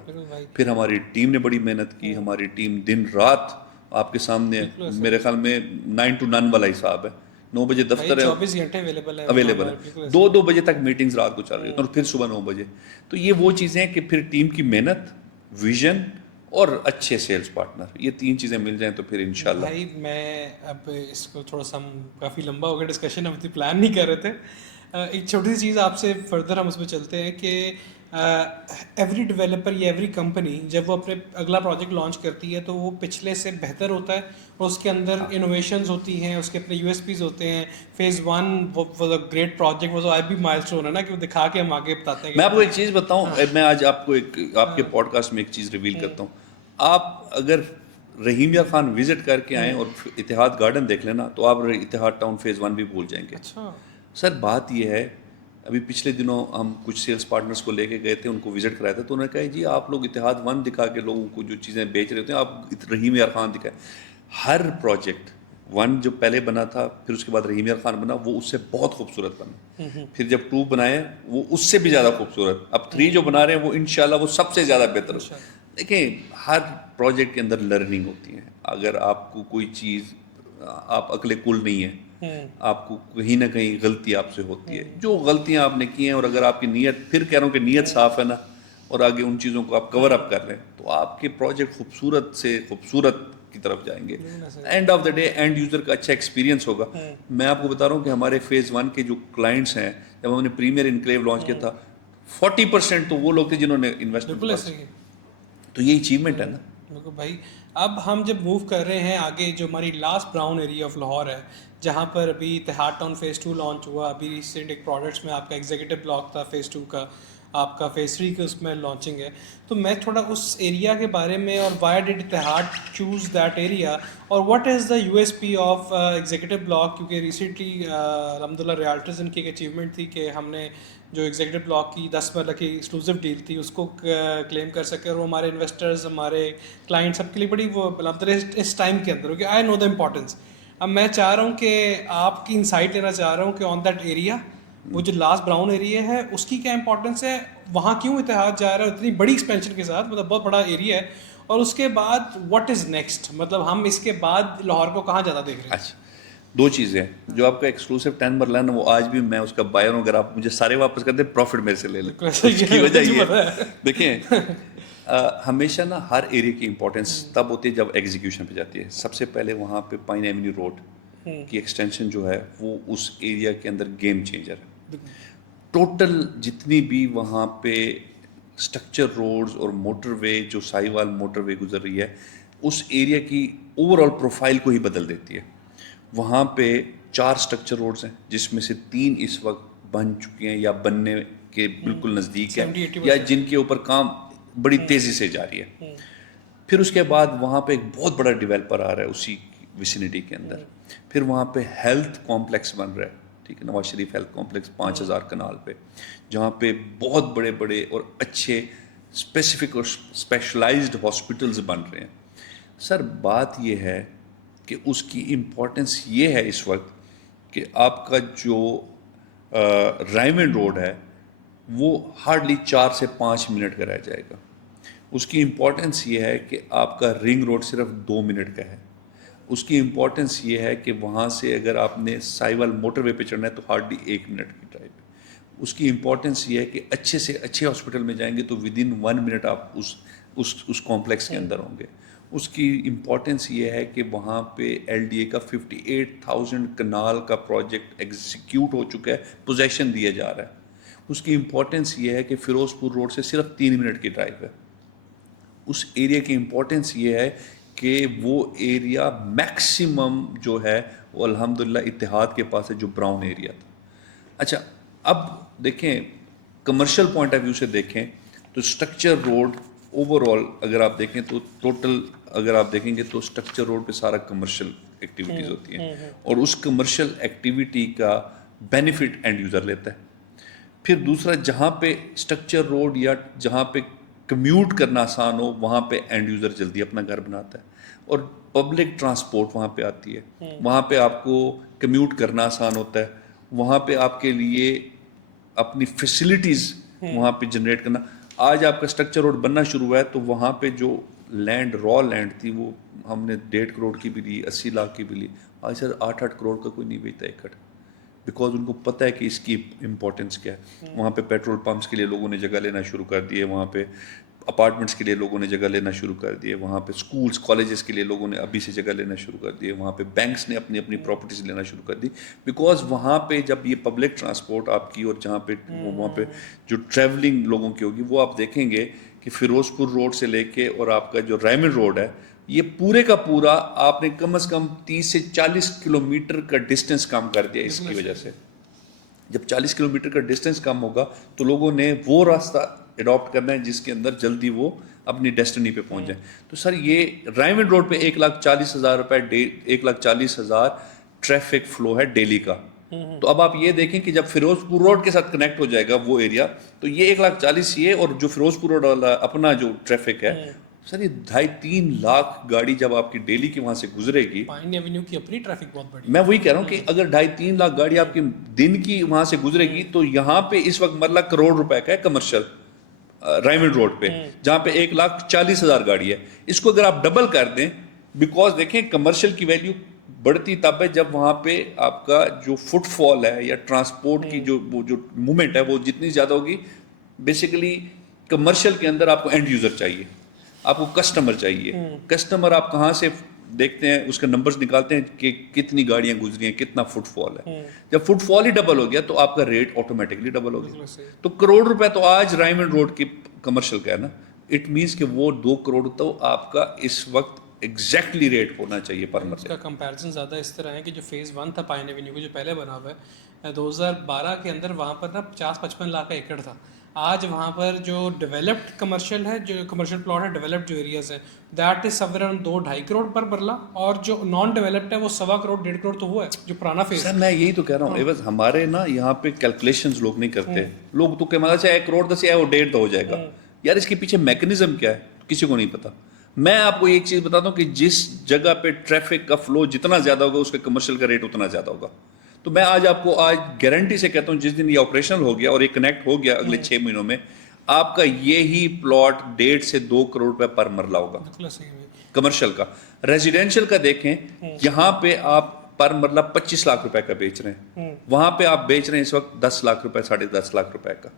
پھر ہماری ٹیم نے بڑی محنت کی, ہماری ٹیم دن رات آپ کے سامنے, میرے خیال میں 9 to none والا حساب ہے. 9 بجے دفتر ہے, 24 گھنٹے اویلیبل ہے, 2 بجے تک میٹنگز رات کو چل رہی ہیں اور پھر صبح 9 بجے. تو یہ وہ چیزیں ہیں کہ پھر ٹیم کی محنت, ویژن اور اچھے سیلز پارٹنر, یہ 3 چیزیں مل جائیں تو پھر انشاءاللہ. بھائی میں اب اس کو تھوڑا سا, ہم کافی لمبا ہو گیا ڈسکشن, ہم اتنی پلان نہیں کر رہے تھے. ایک چھوٹی سی چیز آپ سے فردر ہم اس میں چلتے ہیں کہ ایوری ڈیولپر یا ایوری کمپنی جب وہ اپنے اگلا پروجیکٹ لانچ کرتی ہے تو وہ پچھلے سے بہتر ہوتا ہے, اور اس کے اندر انوویشنز ہوتی ہیں, اس کے اپنے یو ایس پیز ہوتے ہیں. Phase 1 was a great project, was I be milestone ہے نا, کہ وہ دکھا کے ہم آگے بتاتے ہیں. میں آپ کو ایک چیز بتاؤں, میں آج آپ کو ایک آپ کے پوڈ کاسٹ میں ایک چیز ریویل کرتا ہوں. آپ اگر رحیم یار خان وزٹ کر کے آئیں اور اتحاد گارڈن دیکھ لینا تو آپ اتحاد ٹاؤن فیز 1 بھی بھول جائیں گے. اچھا سر بات یہ ہے, ابھی پچھلے دنوں ہم کچھ سیلس پارٹنرز کو لے کے گئے تھے, ان کو وزٹ کرایا تھا, تو انہوں نے کہا جی آپ لوگ اتحاد 1 دکھا کے لوگوں کو جو چیزیں بیچ رہے ہوتے ہیں آپ رحیم یار خان دکھائیں. ہر پروجیکٹ 1 جو پہلے بنا تھا, پھر اس کے بعد رحیم یار خان بنا, وہ اس سے بہت خوبصورت بنا. پھر جب 2 بنائے وہ اس سے بھی زیادہ خوبصورت, اب 3 جو بنا رہے ہیں وہ انشاءاللہ وہ سب سے زیادہ بہتر. دیکھیں ہر پروجیکٹ کے اندر لرننگ ہوتی ہے. اگر آپ کو کوئی چیز آپ عقل کل نہیں ہے, آپ کو کہیں نہ کہیں غلطی آپ سے ہوتی ہے. جو غلطیاں آپ نے کی ہیں, اور اگر آپ کی نیت, پھر کہہ رہا ہوں کہ نیت صاف ہے نا, اور آگے ان چیزوں کو آپ کور اپ کر لیں, تو آپ کے پروجیکٹ خوبصورت سے خوبصورت کی طرف جائیں گے. And of the day and user کا اچھا ایکسپیرینس ہوگا. میں آپ کو بتا رہا ہوں کہ ہمارے فیز 1 کے جو کلائنٹس ہیں, جب ہم نے پریمیئر انکلیو لانچ کیا تھا, 40% تو وہ لوگ تھے جنہوں نے انویسٹمنٹ. تو یہ اچیومنٹ ہے نا. بالکل بھائی. اب ہم جب موو کر رہے ہیں آگے, جو ہماری last brown area of Lahore ہے, جہاں پر ابھی اتحاد ٹاؤن فیز 2 لانچ ہوا, ابھی ریسنٹ ایک پروڈکٹس میں آپ کا ایگزیکٹو بلاک تھا فیز 2 کا, آپ کا فیز 3 کا اس میں لانچنگ ہے. تو میں تھوڑا اس ایریا کے بارے میں, اور وائی ڈڈ اتحاد چوز دیٹ ایریا, اور what is the U S P of executive block, کیونکہ ریسنٹلی الحمد للہ ریالٹرز ان کی ایک اچیومنٹ تھی کہ ہم نے جو ایگزیکٹو بلاک کی 10 مرلہ کی ایکسکلوسیو ڈیل تھی اس کو کلیم کر سکے, اور وہ ہمارے انویسٹرز, ہمارے کلائنٹ سب کے لیے بڑی وہ اس ٹائم کے اندر, کیونکہ آئی نو دا امپورٹنس. اب میں چاہ رہا ہوں کہ آپ کی انسائٹ لینا چاہ رہا ہوں کہ آن دیٹ ایریا, وہ جو لاسٹ براؤن ایریا ہے اس کی کیا امپورٹنس ہے, وہاں کیوں اتحاد جا رہا ہے اتنی بڑی ایکسپینشن کے ساتھ, مطلب بہت بڑا ایریا ہے, اور اس کے بعد واٹ از نیکسٹ, مطلب ہم اس کے بعد لاہور کو کہاں زیادہ دیکھ رہے ہیں. اچھا, دو چیزیں ہیں. جو آپ کا ایکسکلوسیو 10 مرلہ ہے نا, وہ آج بھی میں اس کا بائر ہوں. اگر آپ مجھے سارے واپس کر دیں, پروفٹ میرے سے لے لیں. اس کی وجہ یہ ہے, دیکھیں ہمیشہ نا ہر ایریا کی امپورٹنس تب ہوتی ہے جب ایگزیکیوشن پہ جاتی ہے. سب سے پہلے وہاں پہ پائن ایونیو روڈ کی ایکسٹینشن جو ہے وہ اس ایریا کے اندر گیم چینجر ہے. ٹوٹل جتنی بھی وہاں پہ اسٹرکچر روڈز اور موٹر وے, جو ساہیوال موٹر وے گزر رہی ہے, اس ایریا کی اوور آل پروفائل کو ہی بدل دیتی ہے. وہاں پہ 4 اسٹرکچر روڈز ہیں, جس میں سے 3 اس وقت بن چکی ہیں یا بننے کے بالکل نزدیک ہے, یا جن کے اوپر کام بڑی تیزی سے جاری ہے. پھر اس کے بعد وہاں پہ ایک بہت بڑا ڈیولپر آ رہا ہے اسی ویسینٹی کے اندر. پھر وہاں پہ ہیلتھ کمپلیکس بن رہا ہے, ٹھیک ہے, نواز شریف ہیلتھ کمپلیکس 5000 کنال پہ, جہاں پہ بہت بڑے بڑے اور اچھے اسپیسیفک اور اسپیشلائزڈ ہاسپٹلز بن رہے ہیں. سر بات یہ ہے کہ اس کی امپورٹنس یہ ہے اس وقت کہ آپ کا جو رائمنڈ روڈ ہے وہ ہارڈلی 4 سے 5 منٹ کا رہ جائے گا. اس کی امپورٹنس یہ ہے کہ آپ کا رنگ روڈ صرف 2 منٹ کا ہے. اس کی امپورٹنس یہ ہے کہ وہاں سے اگر آپ نے ساہیوال موٹر وے پہ چڑھنا ہے تو ہارڈلی 1 منٹ کی ڈرائیو ہے. اس کی امپورٹنس یہ ہے کہ اچھے سے اچھے ہاسپٹل میں جائیں گے تو ود ان 1 منٹ آپ اس کمپلیکس کے اندر ہوں گے. اس کی امپورٹنس یہ ہے کہ وہاں پہ ایل ڈی اے کا 58,000 کنال کا پروجیکٹ ایگزیکیوٹ ہو چکا ہے, پوزیشن دیا جا رہا ہے. اس کی امپورٹنس یہ ہے کہ فیروز پور روڈ سے صرف 3 منٹ کی ڈرائیو ہے. اس ایریا کی امپورٹنس یہ ہے کہ وہ ایریا میکسیمم جو ہے وہ الحمدللہ اتحاد کے پاس ہے, جو براؤن ایریا تھا. اچھا, اب دیکھیں کمرشل پوائنٹ آف ویو سے دیکھیں تو اسٹرکچر روڈ اوور آل اگر آپ دیکھیں تو ٹوٹل اگر آپ دیکھیں گے تو اسٹرکچر روڈ پہ سارا کمرشل ایکٹیویٹیز ہوتی ہیں, اور اس کمرشل ایکٹیویٹی کا بینیفٹ اینڈ یوزر لیتا ہے. پھر دوسرا, جہاں پہ اسٹرکچر روڈ یا جہاں پہ کمیوٹ کرنا آسان ہو وہاں پہ اینڈ یوزر جلدی اپنا گھر بناتا ہے, اور پبلک ٹرانسپورٹ وہاں پہ آتی ہے, وہاں پہ آپ کو کمیوٹ کرنا آسان ہوتا ہے, وہاں پہ آپ کے لیے اپنی فیسلٹیز وہاں پہ جنریٹ کرنا. آج آپ کا اسٹرکچر روڈ بننا شروع ہوا ہے تو وہاں پہ جو لینڈ را لینڈ تھی وہ ہم نے 1.5 کروڑ کی بھی لی, 80 لاکھ کی بھی لی. آج سر 8 کروڑ کا کوئی نہیں بیچتا ایکڑ, بیکاز ان کو پتہ ہے کہ اس کی امپورٹنس کیا ہے. وہاں پہ پیٹرول پمپس کے لیے لوگوں نے جگہ لینا شروع کر دی ہے, وہاں پہ اپارٹمنٹس کے لیے لوگوں نے جگہ لینا شروع کر دی ہے, وہاں پہ اسکولس کالجز کے لیے لوگوں نے ابھی سے جگہ لینا شروع کر دی ہے, وہاں پہ بینکس نے اپنی اپنی پراپرٹیز لینا شروع کر دی. بیکاز وہاں پہ جب یہ پبلک ٹرانسپورٹ آپ کی, اور جہاں پہ وہاں پہ جو ٹریولنگ لوگوں کی ہوگی, وہ آپ دیکھیں گے کہ فیروز پور روڈ سے لے کے اور آپ کا جو رائمنڈ روڈ ہے, یہ پورے کا پورا آپ نے کم از کم 30 سے 40 کلومیٹر کا ڈسٹینس کم کر دیا. اس کی وجہ سے جب 40 کلومیٹر کا ڈسٹینس کم ہوگا تو لوگوں نے وہ راستہ اڈاپٹ کرنا ہے جس کے اندر جلدی وہ اپنی ڈیسٹنی پہ پہنچ جائیں. تو سر یہ رائمنڈ روڈ پہ 1,40,000 روپے 1,40,000 ٹریفک فلو ہے ڈیلی کا. تو اب آپ یہ دیکھیں کہ جب فیروز پور روڈ کے ساتھ کنیکٹ ہو جائے گا وہ ایریا, تو یہ 1,40,000 یہ, اور جو فیروز پور روڈ والا اپنا جو ٹریفک ہے سر, یہ 2.5-3 لاکھ گاڑی جب آپ کی ڈیلی کی وہاں سے گزرے گی. پائن ایونیو کی اپنی ٹریفک بہت بڑی, میں وہی کہہ رہا ہوں کہ اگر 2.5-3 لاکھ گاڑی آپ کی دن کی وہاں سے گزرے گی, تو یہاں پہ اس وقت مرلہ کروڑ روپے کا ہے کمرشل. رائمنڈ روڈ پہ جہاں پہ 1,40,000 گاڑی ہے. اس کو اگر آپ ڈبل کر دیں, بیکاز دیکھیں کمرشل کی ویلیو بڑھتی تب ہے جب وہاں پہ آپ کا جو فٹ فال ہے یا ٹرانسپورٹ کی جو موومنٹ ہے وہ جتنی زیادہ ہوگی. بیسیکلی کمرشل کے اندر آپ کو اینڈ یوزر چاہیے, آپ کو کسٹمر چاہیے. کسٹمر آپ کہاں سے دیکھتے ہیں, اس کے نمبرز نکالتے ہیں کہ کتنی گاڑیاں گزری ہیں, کتنا فٹ فال ہے. جب فٹ فال ہی ڈبل ہو گیا تو آپ کا ریٹ آٹومیٹکلی ڈبل ہو گیا. تو کروڑ روپے تو آج رائمنڈ روڈ کی کمرشل کا ہے نا, اٹ مینس کہ وہ 2 کروڑ تو آپ کا اس وقت ایگزیکٹلی ریٹ ہونا چاہیے پر مرلے. اس کا کمپیریزن زیادہ اس طرح ہے کہ جو فیز 1 تھا پائن ایونیو کا جو پہلے بنا ہوا ہے 2012 کے اندر, وہاں پر نا 50-55 لاکھ کا ایکڑ تھا. آج وہاں پر جو ڈیولپڈ کمرشل ہے, جو کمرشل پلاٹ ہے ڈیولپڈ جو ایریاز ہیں, that is some around 2-2.5 crore پر مرلہ, اور جو نان ڈیولپڈ ہے وہ 1.25 کروڑ 1.5 کروڑ تو وہ ہے جو پرانا فیز. سر میں یہی تو کہہ رہا ہوں, ایوز ہمارے نا یہاں پہ کیلکولیشنز لوگ نہیں کرتے. لوگ تو کہ مطلب سے 1 کروڑ 10 ہے وہ 1.5 تو ہو جائے گا. یار اس کے پیچھے میکنزم کیا ہے کسی کو نہیں پتا. میں آپ کو ایک چیز بتاتا ہوں کہ جس جگہ پہ ٹریفک کا فلو جتنا زیادہ ہوگا اس کے کمرشل کا ریٹ اتنا زیادہ ہوگا. تو میں آج آپ کو آج گارنٹی سے کہتا ہوں جس دن یہ آپریشنل ہو گیا اور یہ کنیکٹ ہو گیا اگلے 6 مہینوں میں, آپ کا یہی پلاٹ 1.5 سے 2 کروڑ روپے پر مرلہ ہوگا کمرشل کا. ریزیڈینشیل کا دیکھیں, یہاں پہ آپ پر مرلہ 25 لاکھ روپے کا بیچ رہے ہیں, وہاں پہ آپ بیچ رہے ہیں اس وقت 10 لاکھ روپے 10.5 لاکھ روپے کا.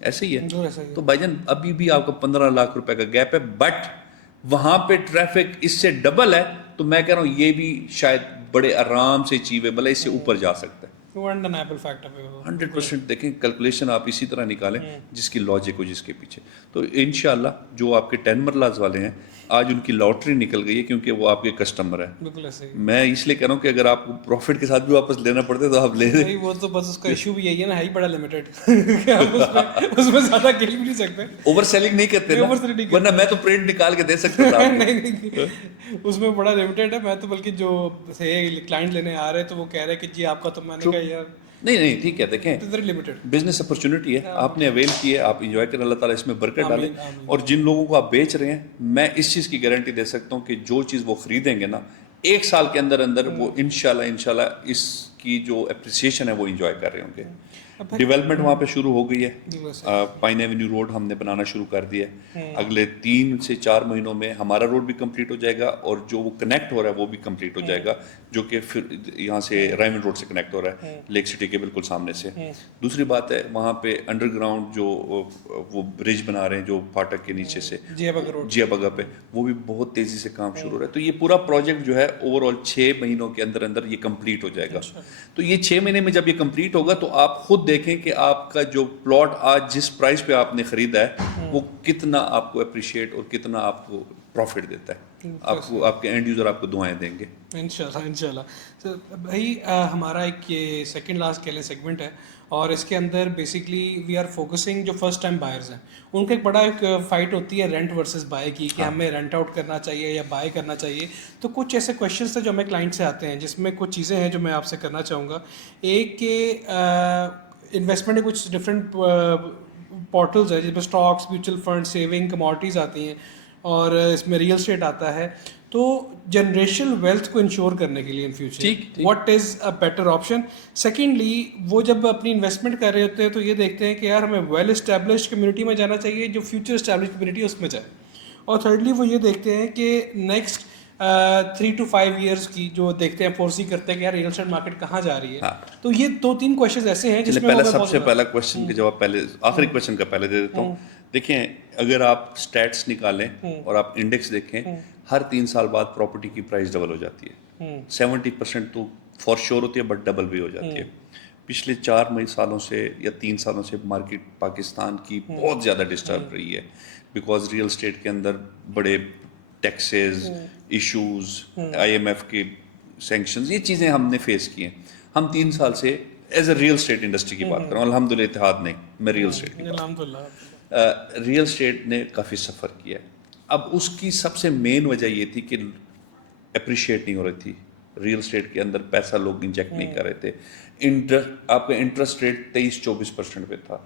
ایسے ہی ہے. تو بھائی جان ابھی بھی آپ کو 15 لاکھ روپے کا گیپ ہے, بٹ وہاں پہ ٹریفک اس سے ڈبل ہے. تو میں کہہ رہا ہوں یہ بھی شاید بڑے آرام سے اچیویبل ہے, اس سے اوپر جا سکتا ہے. 100% دیکھیں کیلکولیشن آپ اسی طرح نکالیں جس کی لاجک ہو جس کے پیچھے. تو انشاءاللہ جو آپ کے 10 مرلاز والے ہیں آج ان کی لاٹری نکل گئی ہے کیونکہ وہ آپ کے کسٹمر ہیں. میں اس لیے کہہ رہا ہوں کہ اگر آپ کو پروفٹ کے ساتھ بھی واپس لینا پڑتا تو آپ لے دیں. وہ تو بس اس کا ایشو بھی یہی ہے نا, ہے ہی بڑا لمیٹڈ, اس میں زیادہ کھیل بھی نہیں سکتے. اوور سیلنگ نہیں کرتے نا, ورنہ میں تو پرنٹ نکال کے دے سکتا تھا. نہیں اس میں بڑا لمیٹڈ ہے. میں تو بلکہ جو تھے کلائنٹ لینے آ رہے تو وہ کہہ رہے کہ جی آپ کا تو, میں نے کہا یار نہیں ٹھیک ہے. دیکھیں بزنس اپرچونٹی ہے, آپ نے اویل کی ہے, آپ انجوائے کریں, اللہ تعالیٰ اس میں برکت ڈالیں. اور جن لوگوں کو آپ بیچ رہے ہیں, میں اس چیز کی گارنٹی دے سکتا ہوں کہ جو چیز وہ خریدیں گے نا 1 سال کے اندر وہ انشاءاللہ اس کی جو اپریسیشن ہے وہ انجوائے کر رہے ہوں گے. ڈیولپمنٹ وہاں پہ شروع ہو گئی ہے. پائن ایونیو روڈ ہم نے بنانا شروع کر دیا ہے. اگلے 3 سے 4 مہینوں میں ہمارا روڈ بھی کمپلیٹ ہو جائے گا, اور جو وہ کنیکٹ ہو رہا ہے وہ بھی کمپلیٹ ہو جائے گا, جو کہ پھر یہاں سے رائمنڈ روڈ سے کنیکٹ ہو رہا ہے لیک سٹی کے بالکل سامنے سے. دوسری بات ہے وہاں پہ انڈر گراؤنڈ جو وہ برج بنا رہے ہیں جو پھاٹک کے نیچے سے جیا بگا پہ, وہ بھی بہت تیزی سے کام شروع ہو رہا ہے. تو یہ پورا پروجیکٹ جو ہے اوور آل 6 مہینوں کے اندر یہ کمپلیٹ ہو جائے گا. تو یہ 6 مہینے میں جب یہ کمپلیٹ ہوگا تو آپ خود دیکھیں کہ آپ کا جو پلاٹ آج جس پرائز پہ آپ نے خریدا ہے وہ کتنا آپ کو اپریشیٹ اور کتنا آپ کو پروفٹ دیتا ہے. آپ کو آپ کے اینڈ یوزر آپ کو دعائیں دیں گے انشاءاللہ. تو بھائی ہمارا ایک یہ سیکنڈ لاسٹ کہہ لیں سیگمنٹ ہے, اور اس کے اندر بیسکلی وی آر فوکسنگ جو فرسٹ ٹائم بائرز ہیں ان کا ایک بڑا ایک فائٹ ہوتی ہے رینٹ ورسز بائی کی, کہ ہمیں رینٹ آؤٹ کرنا چاہیے یا بائی کرنا چاہیے. تو کچھ ایسے کویشچنس ہیں جو ہمیں کلائنٹ سے آتے ہیں, جس میں کچھ چیزیں ہیں جو میں آپ سے کرنا چاہوں گا. ایک کہ انویسٹمنٹ کے کچھ ڈفرینٹ پورٹلز ہیں جس میں stocks, mutual fund, saving, commodities آتی ہیں, اور اس میں ریئل اسٹیٹ آتا ہے. تو جنریشنل ویلتھ کو انشور کرنے کے لیے in future what is a better option. Secondly وہ جب اپنی انویسٹمنٹ کر رہے ہوتے ہیں تو یہ دیکھتے ہیں کہ یار ہمیں ویل اسٹیبلشڈ کمیونٹی میں جانا چاہیے جو فیوچر اسٹیبلش کمیونٹی اس میں جائے. اور تھرڈلی وہ یہ دیکھتے ہیں کہ نیکسٹ 3 to 5 ایئرس کی جو دیکھتے ہیں, فورسی کرتے ہیں کہ یار ریئل اسٹیٹ مارکیٹ کہاں جا رہی ہے. تو یہ 2-3 کویشچنز ایسے ہیں جس میں سب سے پہلا کویشچن کا جواب پہلے آخری کویشچن کا پہلے دے دیتا ہوں. دیکھیں اگر آپ اسٹیٹس نکالیں اور آپ انڈیکس دیکھیں, ہر 3 سال بعد پراپرٹی کی پرائز ڈبل ہو جاتی ہے. 70% تو فار شیور ہوتی ہے, بٹ ڈبل بھی ہو جاتی ہے. پچھلے 4 سالوں سے یا 3 سالوں سے مارکیٹ پاکستان کی بہت زیادہ ڈسٹرب رہی ہے, بیکاز ریئل اسٹیٹ کے اندر بڑے ٹیکسز, ایشوز, IMF کے سینکشنز, یہ چیزیں ہم نے فیس کی ہیں. ہم 3 سال سے as a real estate industry کی بات کروں, الحمدللہ اتحاد نہیں, میں ریئل اسٹیٹ کی بات, ریئل اسٹیٹ نے کافی سفر کیا ہے. اب اس کی سب سے مین وجہ یہ تھی کہ اپریشیٹ نہیں ہو رہی تھی ریئل اسٹیٹ کے اندر, پیسہ لوگ انجیکٹ نہیں کر رہے تھے. آپ کا انٹرسٹ ریٹ 23-24% پہ تھا.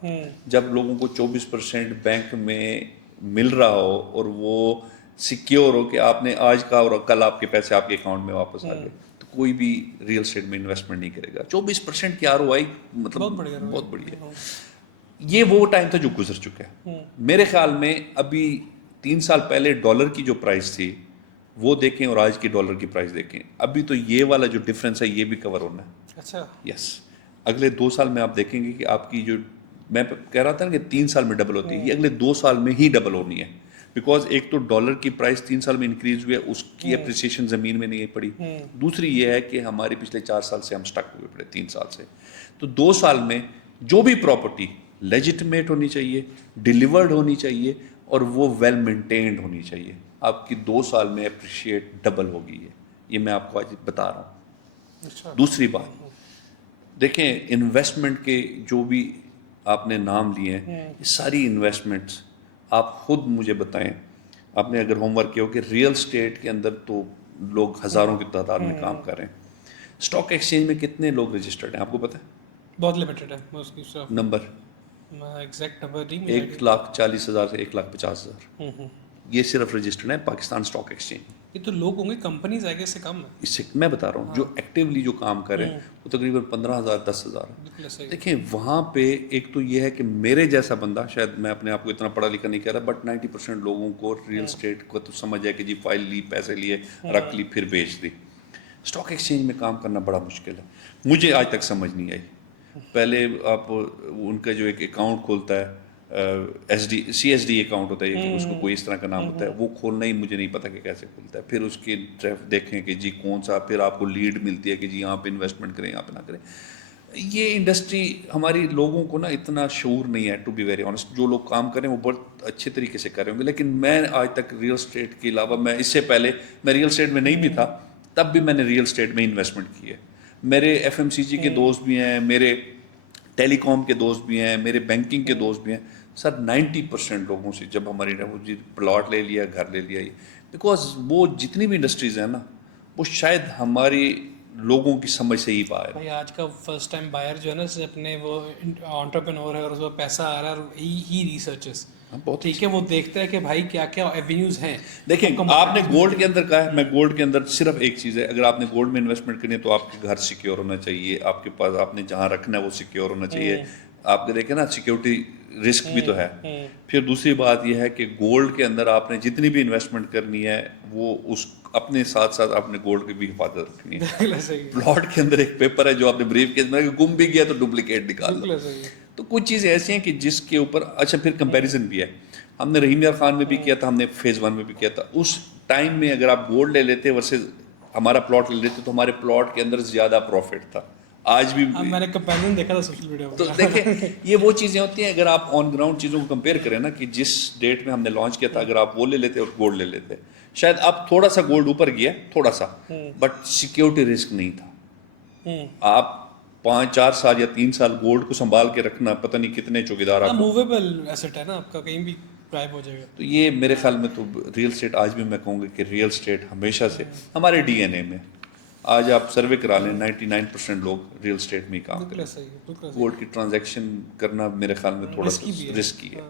جب لوگوں کو 24% بینک میں مل رہا ہو اور وہ سیکیور ہو کہ آپ نے آج کا اور کل آپ کے پیسے آپ کے اکاؤنٹ میں واپس آ گئے, تو کوئی بھی ریئل اسٹیٹ میں انویسٹمنٹ نہیں کرے گا. 24% کی ROI مطلب بہت بڑی ہے. یہ وہ ٹائم تھا جو گزر چکا ہے. میرے خیال میں ابھی 3 سال پہلے ڈالر کی جو پرائس تھی وہ دیکھیں اور آج کی ڈالر کی پرائس دیکھیں, ابھی تو یہ والا جو ڈفرینس ہے یہ بھی کور ہونا ہے. اچھا. یس, اگلے 2 سال میں آپ دیکھیں گے کہ آپ کی جو میں کہہ رہا تھا نا کہ 3 سال میں ڈبل ہوتی ہے, یہ اگلے 2 سال میں ہی ڈبل ہونی ہے. بیکاز ایک تو ڈالر کی پرائس 3 سال میں انکریز ہوئی ہے, اس کی اپریسیشن زمین میں نہیں پڑی. دوسری یہ ہے کہ ہماری پچھلے 4 سال سے ہم سٹک ہوئے پڑے, 3 سال سے. تو 2 سال میں جو بھی پراپرٹی لیجیٹمیٹ ہونی چاہیے, ڈیلیورڈ ہونی چاہیے اور وہ ویل مینٹینڈ ہونی چاہیے. آپ کی 2 سال میں اپریشیٹ ڈبل ہو گئی ہے, یہ میں آپ کو آج بتا رہا ہوں. دوسری بات دیکھیں, انویسٹمنٹ کے جو بھی آپ نے نام لیے ہیں, یہ ساری انویسٹمنٹس آپ خود مجھے بتائیں, آپ نے اگر ہوم ورک کیا ہو کہ ریئل اسٹیٹ کے اندر تو لوگ ہزاروں کی تعداد میں کام کر رہے ہیں. اسٹاک ایکسچینج میں کتنے لوگ رجسٹرڈ ہیں آپ کو پتہ ہے؟ بہت لمیٹڈ ہے اس کی نمبر ایگزیکٹ نمبر نہیں, 1,40,000 سے 1,50,000 یہ صرف رجسٹرڈ ہے پاکستان اسٹاک ایکسچینج. یہ تو لوگ ہوں گے, کمپنیز آگے سے کم ہے. اس سے میں بتا رہا ہوں جو ایکٹیولی جو کام کر رہے ہیں وہ تقریباً 15,000 10,000. دیکھیں وہاں پہ ایک تو یہ ہے کہ میرے جیسا بندہ, شاید میں اپنے آپ کو اتنا پڑھا لکھا نہیں کہہ رہا, بٹ 90% لوگوں کو ریئل اسٹیٹ کو تو سمجھ ہے کہ جی فائل لی, پیسے لیے, رکھ لی, پھر بیچ دی. اسٹاک ایکسچینج میں کام کرنا بڑا مشکل ہے, مجھے آج تک سمجھ نہیں آئی. پہلے آپ ان کا جو ایک اکاؤنٹ کھولتا ہے, CSD اکاؤنٹ ہوتا ہے, اس کو کوئی اس طرح کا نام ہوتا ہے, وہ کھولنا ہی مجھے نہیں پتا کہ کیسے کھولتا ہے. پھر اس کی دیکھیں کہ جی کون سا, پھر آپ کو لیڈ ملتی ہے کہ جی یہاں پہ انویسٹمنٹ کریں, یہاں پہ نہ کریں. یہ انڈسٹری ہماری لوگوں کو نا اتنا شعور نہیں ہے, ٹو بی ویری آنیسٹ. جو لوگ کام کریں وہ بہت اچھے طریقے سے کر رہے ہوں گے, لیکن میں آج تک ریئل اسٹیٹ کے علاوہ, میں اس سے پہلے میں ریئل اسٹیٹ میں نہیں بھی تھا, تب بھی میں نے ریئل اسٹیٹ میں انویسٹمنٹ کی ہے. میرے FMCG کے دوست بھی ہیں, میرے ٹیلی کام کے دوست بھی ہیں, میرے بینکنگ کے دوست بھی ہیں. سر 90% لوگوں سے جب ہماری پلاٹ لے لیا, گھر لے لیا, بیکاز وہ جتنی بھی انڈسٹریز ہیں نا وہ شاید ہماری لوگوں کی سمجھ سے ہی باہر. بھائی آج کا فرسٹ ٹائم بائر جو ہے نا, اپنے وہ انٹرپرینور ہے اور اس کو پیسہ آ رہا ہے, اور ہی ریسرچز ٹھیک ہے, وہ دیکھتا ہے کہ بھائی کیا کیا ایونیوز ہیں. دیکھیں آپ نے گولڈ کے اندر کہا ہے, میں گولڈ کے اندر صرف ایک چیز ہے, اگر آپ نے گولڈ میں انویسٹمنٹ کرنی ہے تو آپ کے گھر سیکیور ہونا چاہیے, آپ کے پاس آپ نے جہاں رکھنا ہے وہ سیکیور ہونا چاہیے. آپ کے دیکھیں نا سیکیورٹی رسک بھی تو ہے. پھر دوسری بات یہ ہے کہ گولڈ کے اندر آپ نے جتنی بھی انویسٹمنٹ کرنی ہے وہ اس اپنے ساتھ ساتھ آپ نے گولڈ کی بھی حفاظت رکھنی ہے. پلاٹ کے اندر ایک پیپر ہے جو آپ نے بریف کیس میں گم بھی گیا تو ڈپلیکیٹ نکال لو. تو کچھ چیزیں ایسی ہیں کہ جس کے اوپر اچھا پھر کمپیریزن بھی ہے. ہم نے رحیم یار خان میں بھی کیا تھا, ہم نے فیز 1 میں بھی کیا تھا. اس ٹائم میں اگر آپ گولڈ لے لیتے ورسز ہمارا پلاٹ لے لیتے تو ہمارے پلاٹ کے اندر زیادہ پروفٹ تھا. آج بھی میں نے کمپیرزن دیکھا تھا سوشل میڈیا پر. تو دیکھیں یہ وہ چیزیں ہوتی ہیں, اگر آپ آن گراؤنڈ چیزوں کو کمپیئر کریں نا, کہ جس ڈیٹ میں ہم نے لانچ کیا تھا اگر آپ وہ لے لیتے اور گولڈ لے لیتے, شاید اب تھوڑا سا گولڈ اوپر گیا, تھوڑا سا, بٹ سیکیورٹی رسک نہیں تھا. آپ 5-4 سال یا 3 سال گولڈ کو سنبھال کے رکھنا, پتہ نہیں کتنے چوکیدار آپ موویبل ایسٹ ہے نا آپ کا, کہیں بھی غائب ہو جائے گا. تو یہ میرے خیال میں تو ریئل اسٹیٹ آج بھی میں کہوں گا کہ ریئل اسٹیٹ ہمیشہ سے ہمارے DNA میں, آج آپ سروے کرا لیں 99% لوگ ریئل اسٹیٹ میں ہی کام کریں. گولڈ کی ٹرانزیکشن کرنا میرے خیال میں تھوڑا سا رسکی ہے.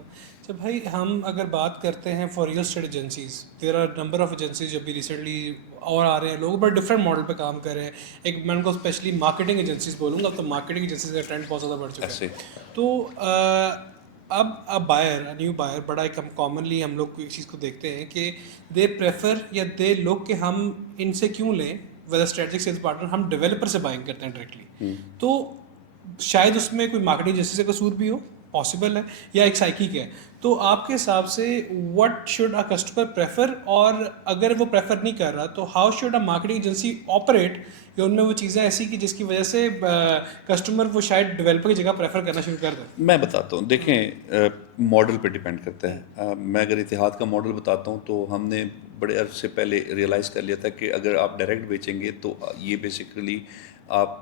اچھا بھائی, ہم اگر بات کرتے ہیں for real estate agencies, there are number of agencies جو بھی ریسنٹلی اور آ رہے ہیں, لوگ بٹ ڈفرینٹ ماڈل پہ کام کر رہے ہیں. ایک میں ان کو اسپیشلی مارکیٹنگ ایجنسیز بولوں گا, تو مارکیٹنگ ایجنسیز کا ٹرینڈ بہت زیادہ بڑھ چکا ہے. تو اب بائر, نیو بائر, بڑا ایک کامنلی ہم لوگ ایک چیز کو دیکھتے ہیں کہ دے پریفر یا دے لوگ کہ ہم ان سے کیوں لیں, ویدر اسٹریٹجک سیلس پارٹنر, ہم ڈیولپر سے بائنگ کرتے ہیں ڈائریکٹلی. تو شاید اس میں کوئی مارکیٹنگ ایجنسی سے قصور بھی ہو, پاسبل ہے, یا ایک سائیکک ہے. تو آپ کے حساب سے what should a customer prefer, اور اگر وہ پریفر نہیں کر رہا تو how should a marketing agency operate, یا ان میں وہ چیزیں ایسی کہ جس کی وجہ سے کسٹمر وہ شاید ڈیولپر کی جگہ پریفر کرنا شروع کر دیں. میں بتاتا ہوں, دیکھیں ماڈل پہ ڈپینڈ کرتا ہے. میں اگر اتحاد کا ماڈل بتاتا ہوں تو ہم نے بڑے عرصے سے پہلے ریئلائز کر لیا تھا کہ اگر آپ ڈائریکٹ بیچیں گے تو یہ بیسیکلی آپ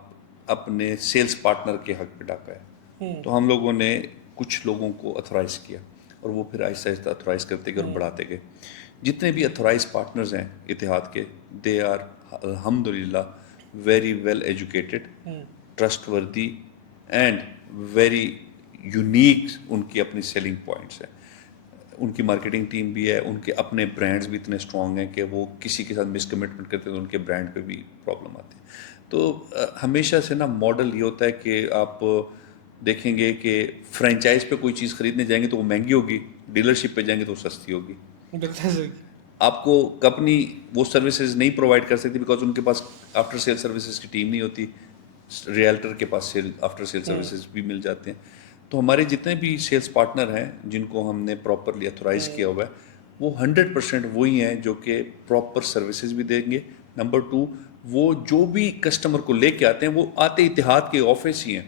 اپنے سیلس پارٹنر کے حق پہ ڈاکا ہے. تو ہم لوگوں نے کچھ لوگوں کو اتھورائز کیا اور وہ پھر آہستہ آہستہ اتھورائز کرتے گئے اور بڑھاتے گئے. جتنے بھی اتھورائز پارٹنرز ہیں اتحاد کے, دے آر الحمدللہ ویری ویل ایجوکیٹڈ, ٹرسٹ وردی اینڈ ویری یونیک. ان کی اپنی سیلنگ پوائنٹس ہیں, ان کی مارکیٹنگ ٹیم بھی ہے, ان کے اپنے برانڈز بھی اتنے اسٹرانگ ہیں کہ وہ کسی کے ساتھ مس کمٹمنٹ کرتے ہیں تو ان کے برانڈ پہ بھی پرابلم آتی ہے. تو ہمیشہ سے نا ماڈل یہ ہوتا ہے کہ آپ دیکھیں گے کہ فرینچائز پہ کوئی چیز خریدنے جائیں گے تو وہ مہنگی ہوگی, ڈیلرشپ پہ جائیں گے تو وہ سستی ہوگی. بالکل صحیح. آپ کو کمپنی وہ سروسز نہیں پرووائڈ کر سکتی بیکاز ان کے پاس آفٹر سیل سروسز کی ٹیم نہیں ہوتی. ریئلٹر کے پاس آفٹر سیل سروسز بھی مل جاتے ہیں. تو ہمارے جتنے بھی سیلس پارٹنر ہیں جن کو ہم نے پراپرلی اتھورائز کیا ہوا ہے وہ 100% وہی ہیں جو کہ پراپر سروسز بھی دیں گے. نمبر 2, وہ جو بھی کسٹمر کو لے کے آتے ہیں وہ آتے اتحاد کے آفس ہی ہیں,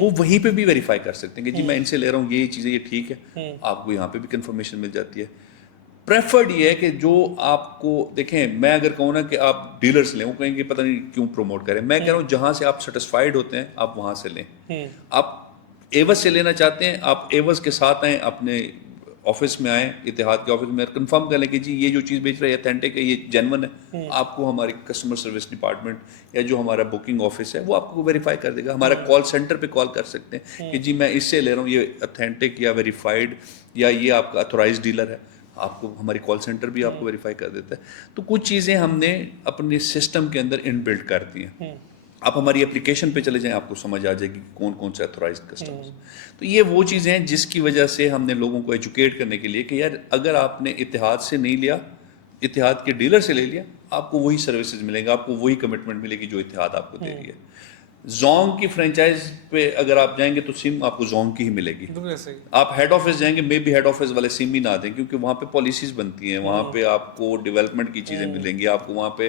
وہ وہیں پہ بھی ویریفائی کر سکتے ہیں کہ جی میں ان سے لے رہا ہوں یہ چیزیں یہ ٹھیک ہے, آپ کو یہاں پہ بھی کنفرمیشن مل جاتی ہے. پریفرڈ یہ ہے کہ جو آپ کو دیکھیں, میں اگر کہوں نا کہ آپ ڈیلرس لیں, وہ کہیں گے پتہ نہیں کیوں پروموٹ کریں. میں کہہ رہا ہوں جہاں سے آپ سیٹسفائیڈ ہوتے ہیں آپ وہاں سے لیں. آپ ایوز سے لینا چاہتے ہیں آپ ایوز کے ساتھ آئیں, اپنے آفس میں آئیں, اتحاد کے آفس میں کنفرم کر لیں کہ جی یہ جو چیز بیچ رہا ہے اتھینٹک ہے, یہ جینون ہے. آپ کو ہماری کسٹمر سروس ڈپارٹمنٹ یا جو ہمارا بکنگ آفس ہے وہ آپ کو ویریفائی کر دے گا. ہمارا کال سینٹر پہ کال کر سکتے ہیں کہ جی میں اس سے لے رہا ہوں, یہ اتھینٹک یا ویریفائڈ یا یہ آپ کا اتھورائز ڈیلر ہے. آپ کو ہماری کال سینٹر بھی آپ کو ویریفائی کر دیتا ہے. تو کچھ چیزیں ہم نے اپنے سسٹم کے اندر ان بلڈ کر دی ہیں. آپ ہماری اپلیکیشن پہ چلے جائیں, آپ کو سمجھ آ جائے گی کون کون سے اتھورائزڈ کسٹمرز. تو یہ وہ چیزیں ہیں جس کی وجہ سے ہم نے لوگوں کو ایجوکیٹ کرنے کے لیے کہ یار اگر آپ نے اتحاد سے نہیں لیا, اتحاد کے ڈیلر سے لے لیا, آپ کو وہی سروسز ملیں گے, آپ کو وہی کمٹمنٹ ملے گی جو اتحاد آپ کو دے رہی ہے. زونگ کی فرینچائز پہ اگر آپ جائیں گے تو سم آپ کو زونگ کی ہی ملے گی. آپ ہیڈ آفس جائیں گے مے بھی ہیڈ آفس والے سم ہی نہ دیں کیونکہ وہاں پہ پالیسیز بنتی ہیں, وہاں پہ آپ کو ڈیولپمنٹ کی چیزیں ملیں گی, آپ کو وہاں پہ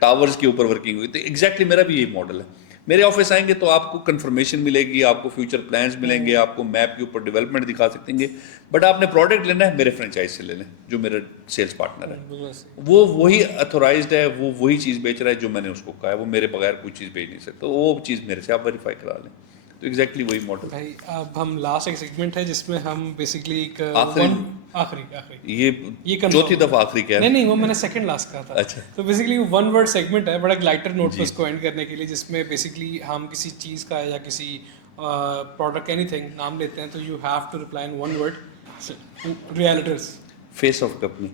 ٹاورز کے اوپر ورکنگ ہوئی. تو ایگزیکٹلی میرا بھی یہی ماڈل ہے. میرے آفس آئیں گے تو آپ کو کنفرمیشن ملے گی, آپ کو فیوچر پلانز ملیں گے, آپ کو میپ کے اوپر ڈیولپمنٹ دکھا سکیں گے. بٹ آپ نے پروڈکٹ لینا ہے میرے فرینچائز سے لے لیں جو میرا سیلس پارٹنر ہے, وہ وہی اتھورائزڈ ہے, وہ وہی چیز بیچ رہا ہے جو میں نے اس کو کہا ہے, وہ میرے بغیر کوئی چیز بیچ نہیں سکتا. وہ چیز میرے سے آپ ویریفائی کرا لیں. تو ایگزیکٹلی وہی ماڈل. بھائی اب ہم لاسٹ ایک سیگمنٹ ہے جس میں ہم بیسکلی ایک آخری یہ چوتھی دفعہ آخری کیا ہے, نہیں وہ میں نے سیکنڈ لاسٹ کہا تھا. اچھا, تو بیسکلی ون ورڈ سیگمنٹ ہے, بڑا ایک لائٹر نوٹ پہ اس کو اینڈ کرنے کے لیے, جس میں بیسکلی ہم کسی چیز کا یا کسی پروڈکٹ اینی تھنگ نام لیتے ہیں تو you have to reply in one word. Realtors, face of company,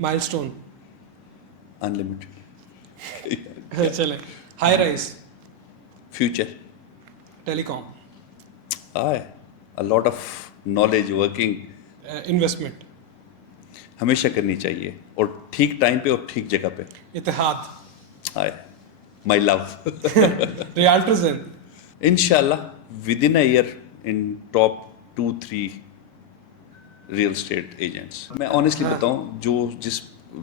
milestone, unlimited, چلیں, high rise, future, telecom, a lot of knowledge working, investment, ہمیشہ کرنی چاہیے اور ٹھیک ٹائم پہ اور ٹھیک جگہ پہ. اتحاد, مائی لو, ریالٹرز ہیں انشاءاللہ with in a year in top 2-3 real estate agents. میں آنیسٹلی بتاؤں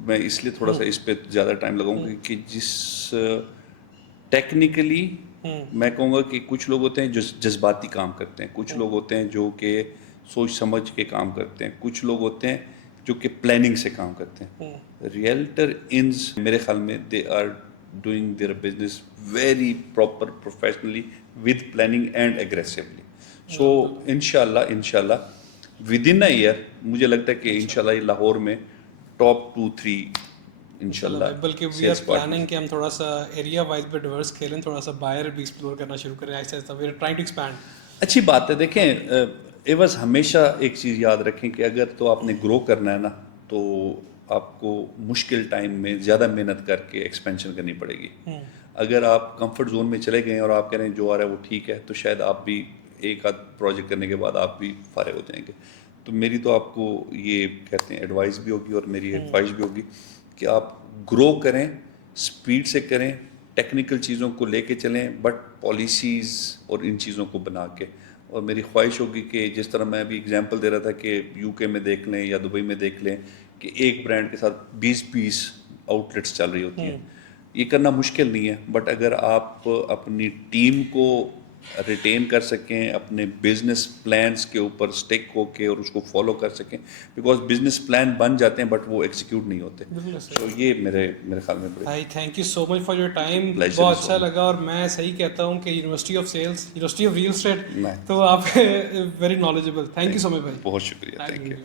میں اس لیے تھوڑا سا اس پہ زیادہ ٹائم لگاؤں گا کہ جس ٹیکنیکلی میں کہوں گا کہ کچھ لوگ ہوتے ہیں جو جذباتی کام کرتے ہیں, کچھ لوگ ہوتے ہیں جو کہ سوچ سمجھ کے کام کرتے ہیں, کچھ لوگ ہوتے ہیں جو کہ پلاننگ سے کام کرتے ہیں. ریئلٹر انز میرے خیال میں they are doing their business very proper professionally with planning and aggressively. So انشاءاللہ ود ان اے ایئر مجھے لگتا ہے کہ انشاءاللہ یہ لاہور میں ٹاپ 2-3 انشاءاللہ. بلکہ وی آر پلاننگ کہ ہم تھوڑا سا ایریا وائز پہ ڈیورس کھیلیں, تھوڑا سا باہر بھی ایکسپلور کرنا شروع کریں آہستہ آہستہ. We are trying to expand. اچھی بات ہے. دیکھیں ایوز ہمیشہ ایک چیز یاد رکھیں کہ اگر تو آپ نے گرو کرنا ہے نا تو آپ کو مشکل ٹائم میں زیادہ محنت کر کے ایکسپینشن کرنی پڑے گی. اگر آپ کمفرٹ زون میں چلے گئے اور آپ کہہ رہے ہیں جو آ رہا ہے وہ ٹھیک ہے تو شاید آپ بھی ایک آدھ پروجیکٹ کرنے کے بعد آپ بھی فارغ ہو جائیں گے. تو میری تو آپ کو یہ کہتے ہیں ایڈوائس بھی ہوگی اور میری خواہش بھی ہوگی کہ آپ گرو کریں, اسپیڈ سے کریں, ٹیکنیکل چیزوں کو لے کے چلیں بٹ پالیسیز اور ان چیزوں کو بنا کے. اور میری خواہش ہوگی کہ جس طرح میں ابھی اگزامپل دے رہا تھا کہ یو کے میں دیکھ لیں یا دبئی میں دیکھ لیں کہ ایک برانڈ کے ساتھ 20 آؤٹ لیٹس چل رہی ہوتی ہیں. یہ کرنا مشکل نہیں ہے بٹ اگر آپ اپنی ٹیم کو ریٹین کر سکیں, اپنے بزنس پلانس کے اوپر اسٹک ہو کے اور اس کو فالو کر سکیں, بیکاز بزنس پلان بن جاتے ہیں بٹ وہ ایکسیکیوٹ نہیں ہوتے. تو یہ میرے خیال میں بھائی thank you so much for your time, بہت اچھا لگا. اور میں صحیح کہتا ہوں کہ university of sales, university of real estate, تو آپ very knowledgeable. Thank you so much بھائی, بہت شکریہ. Thank you.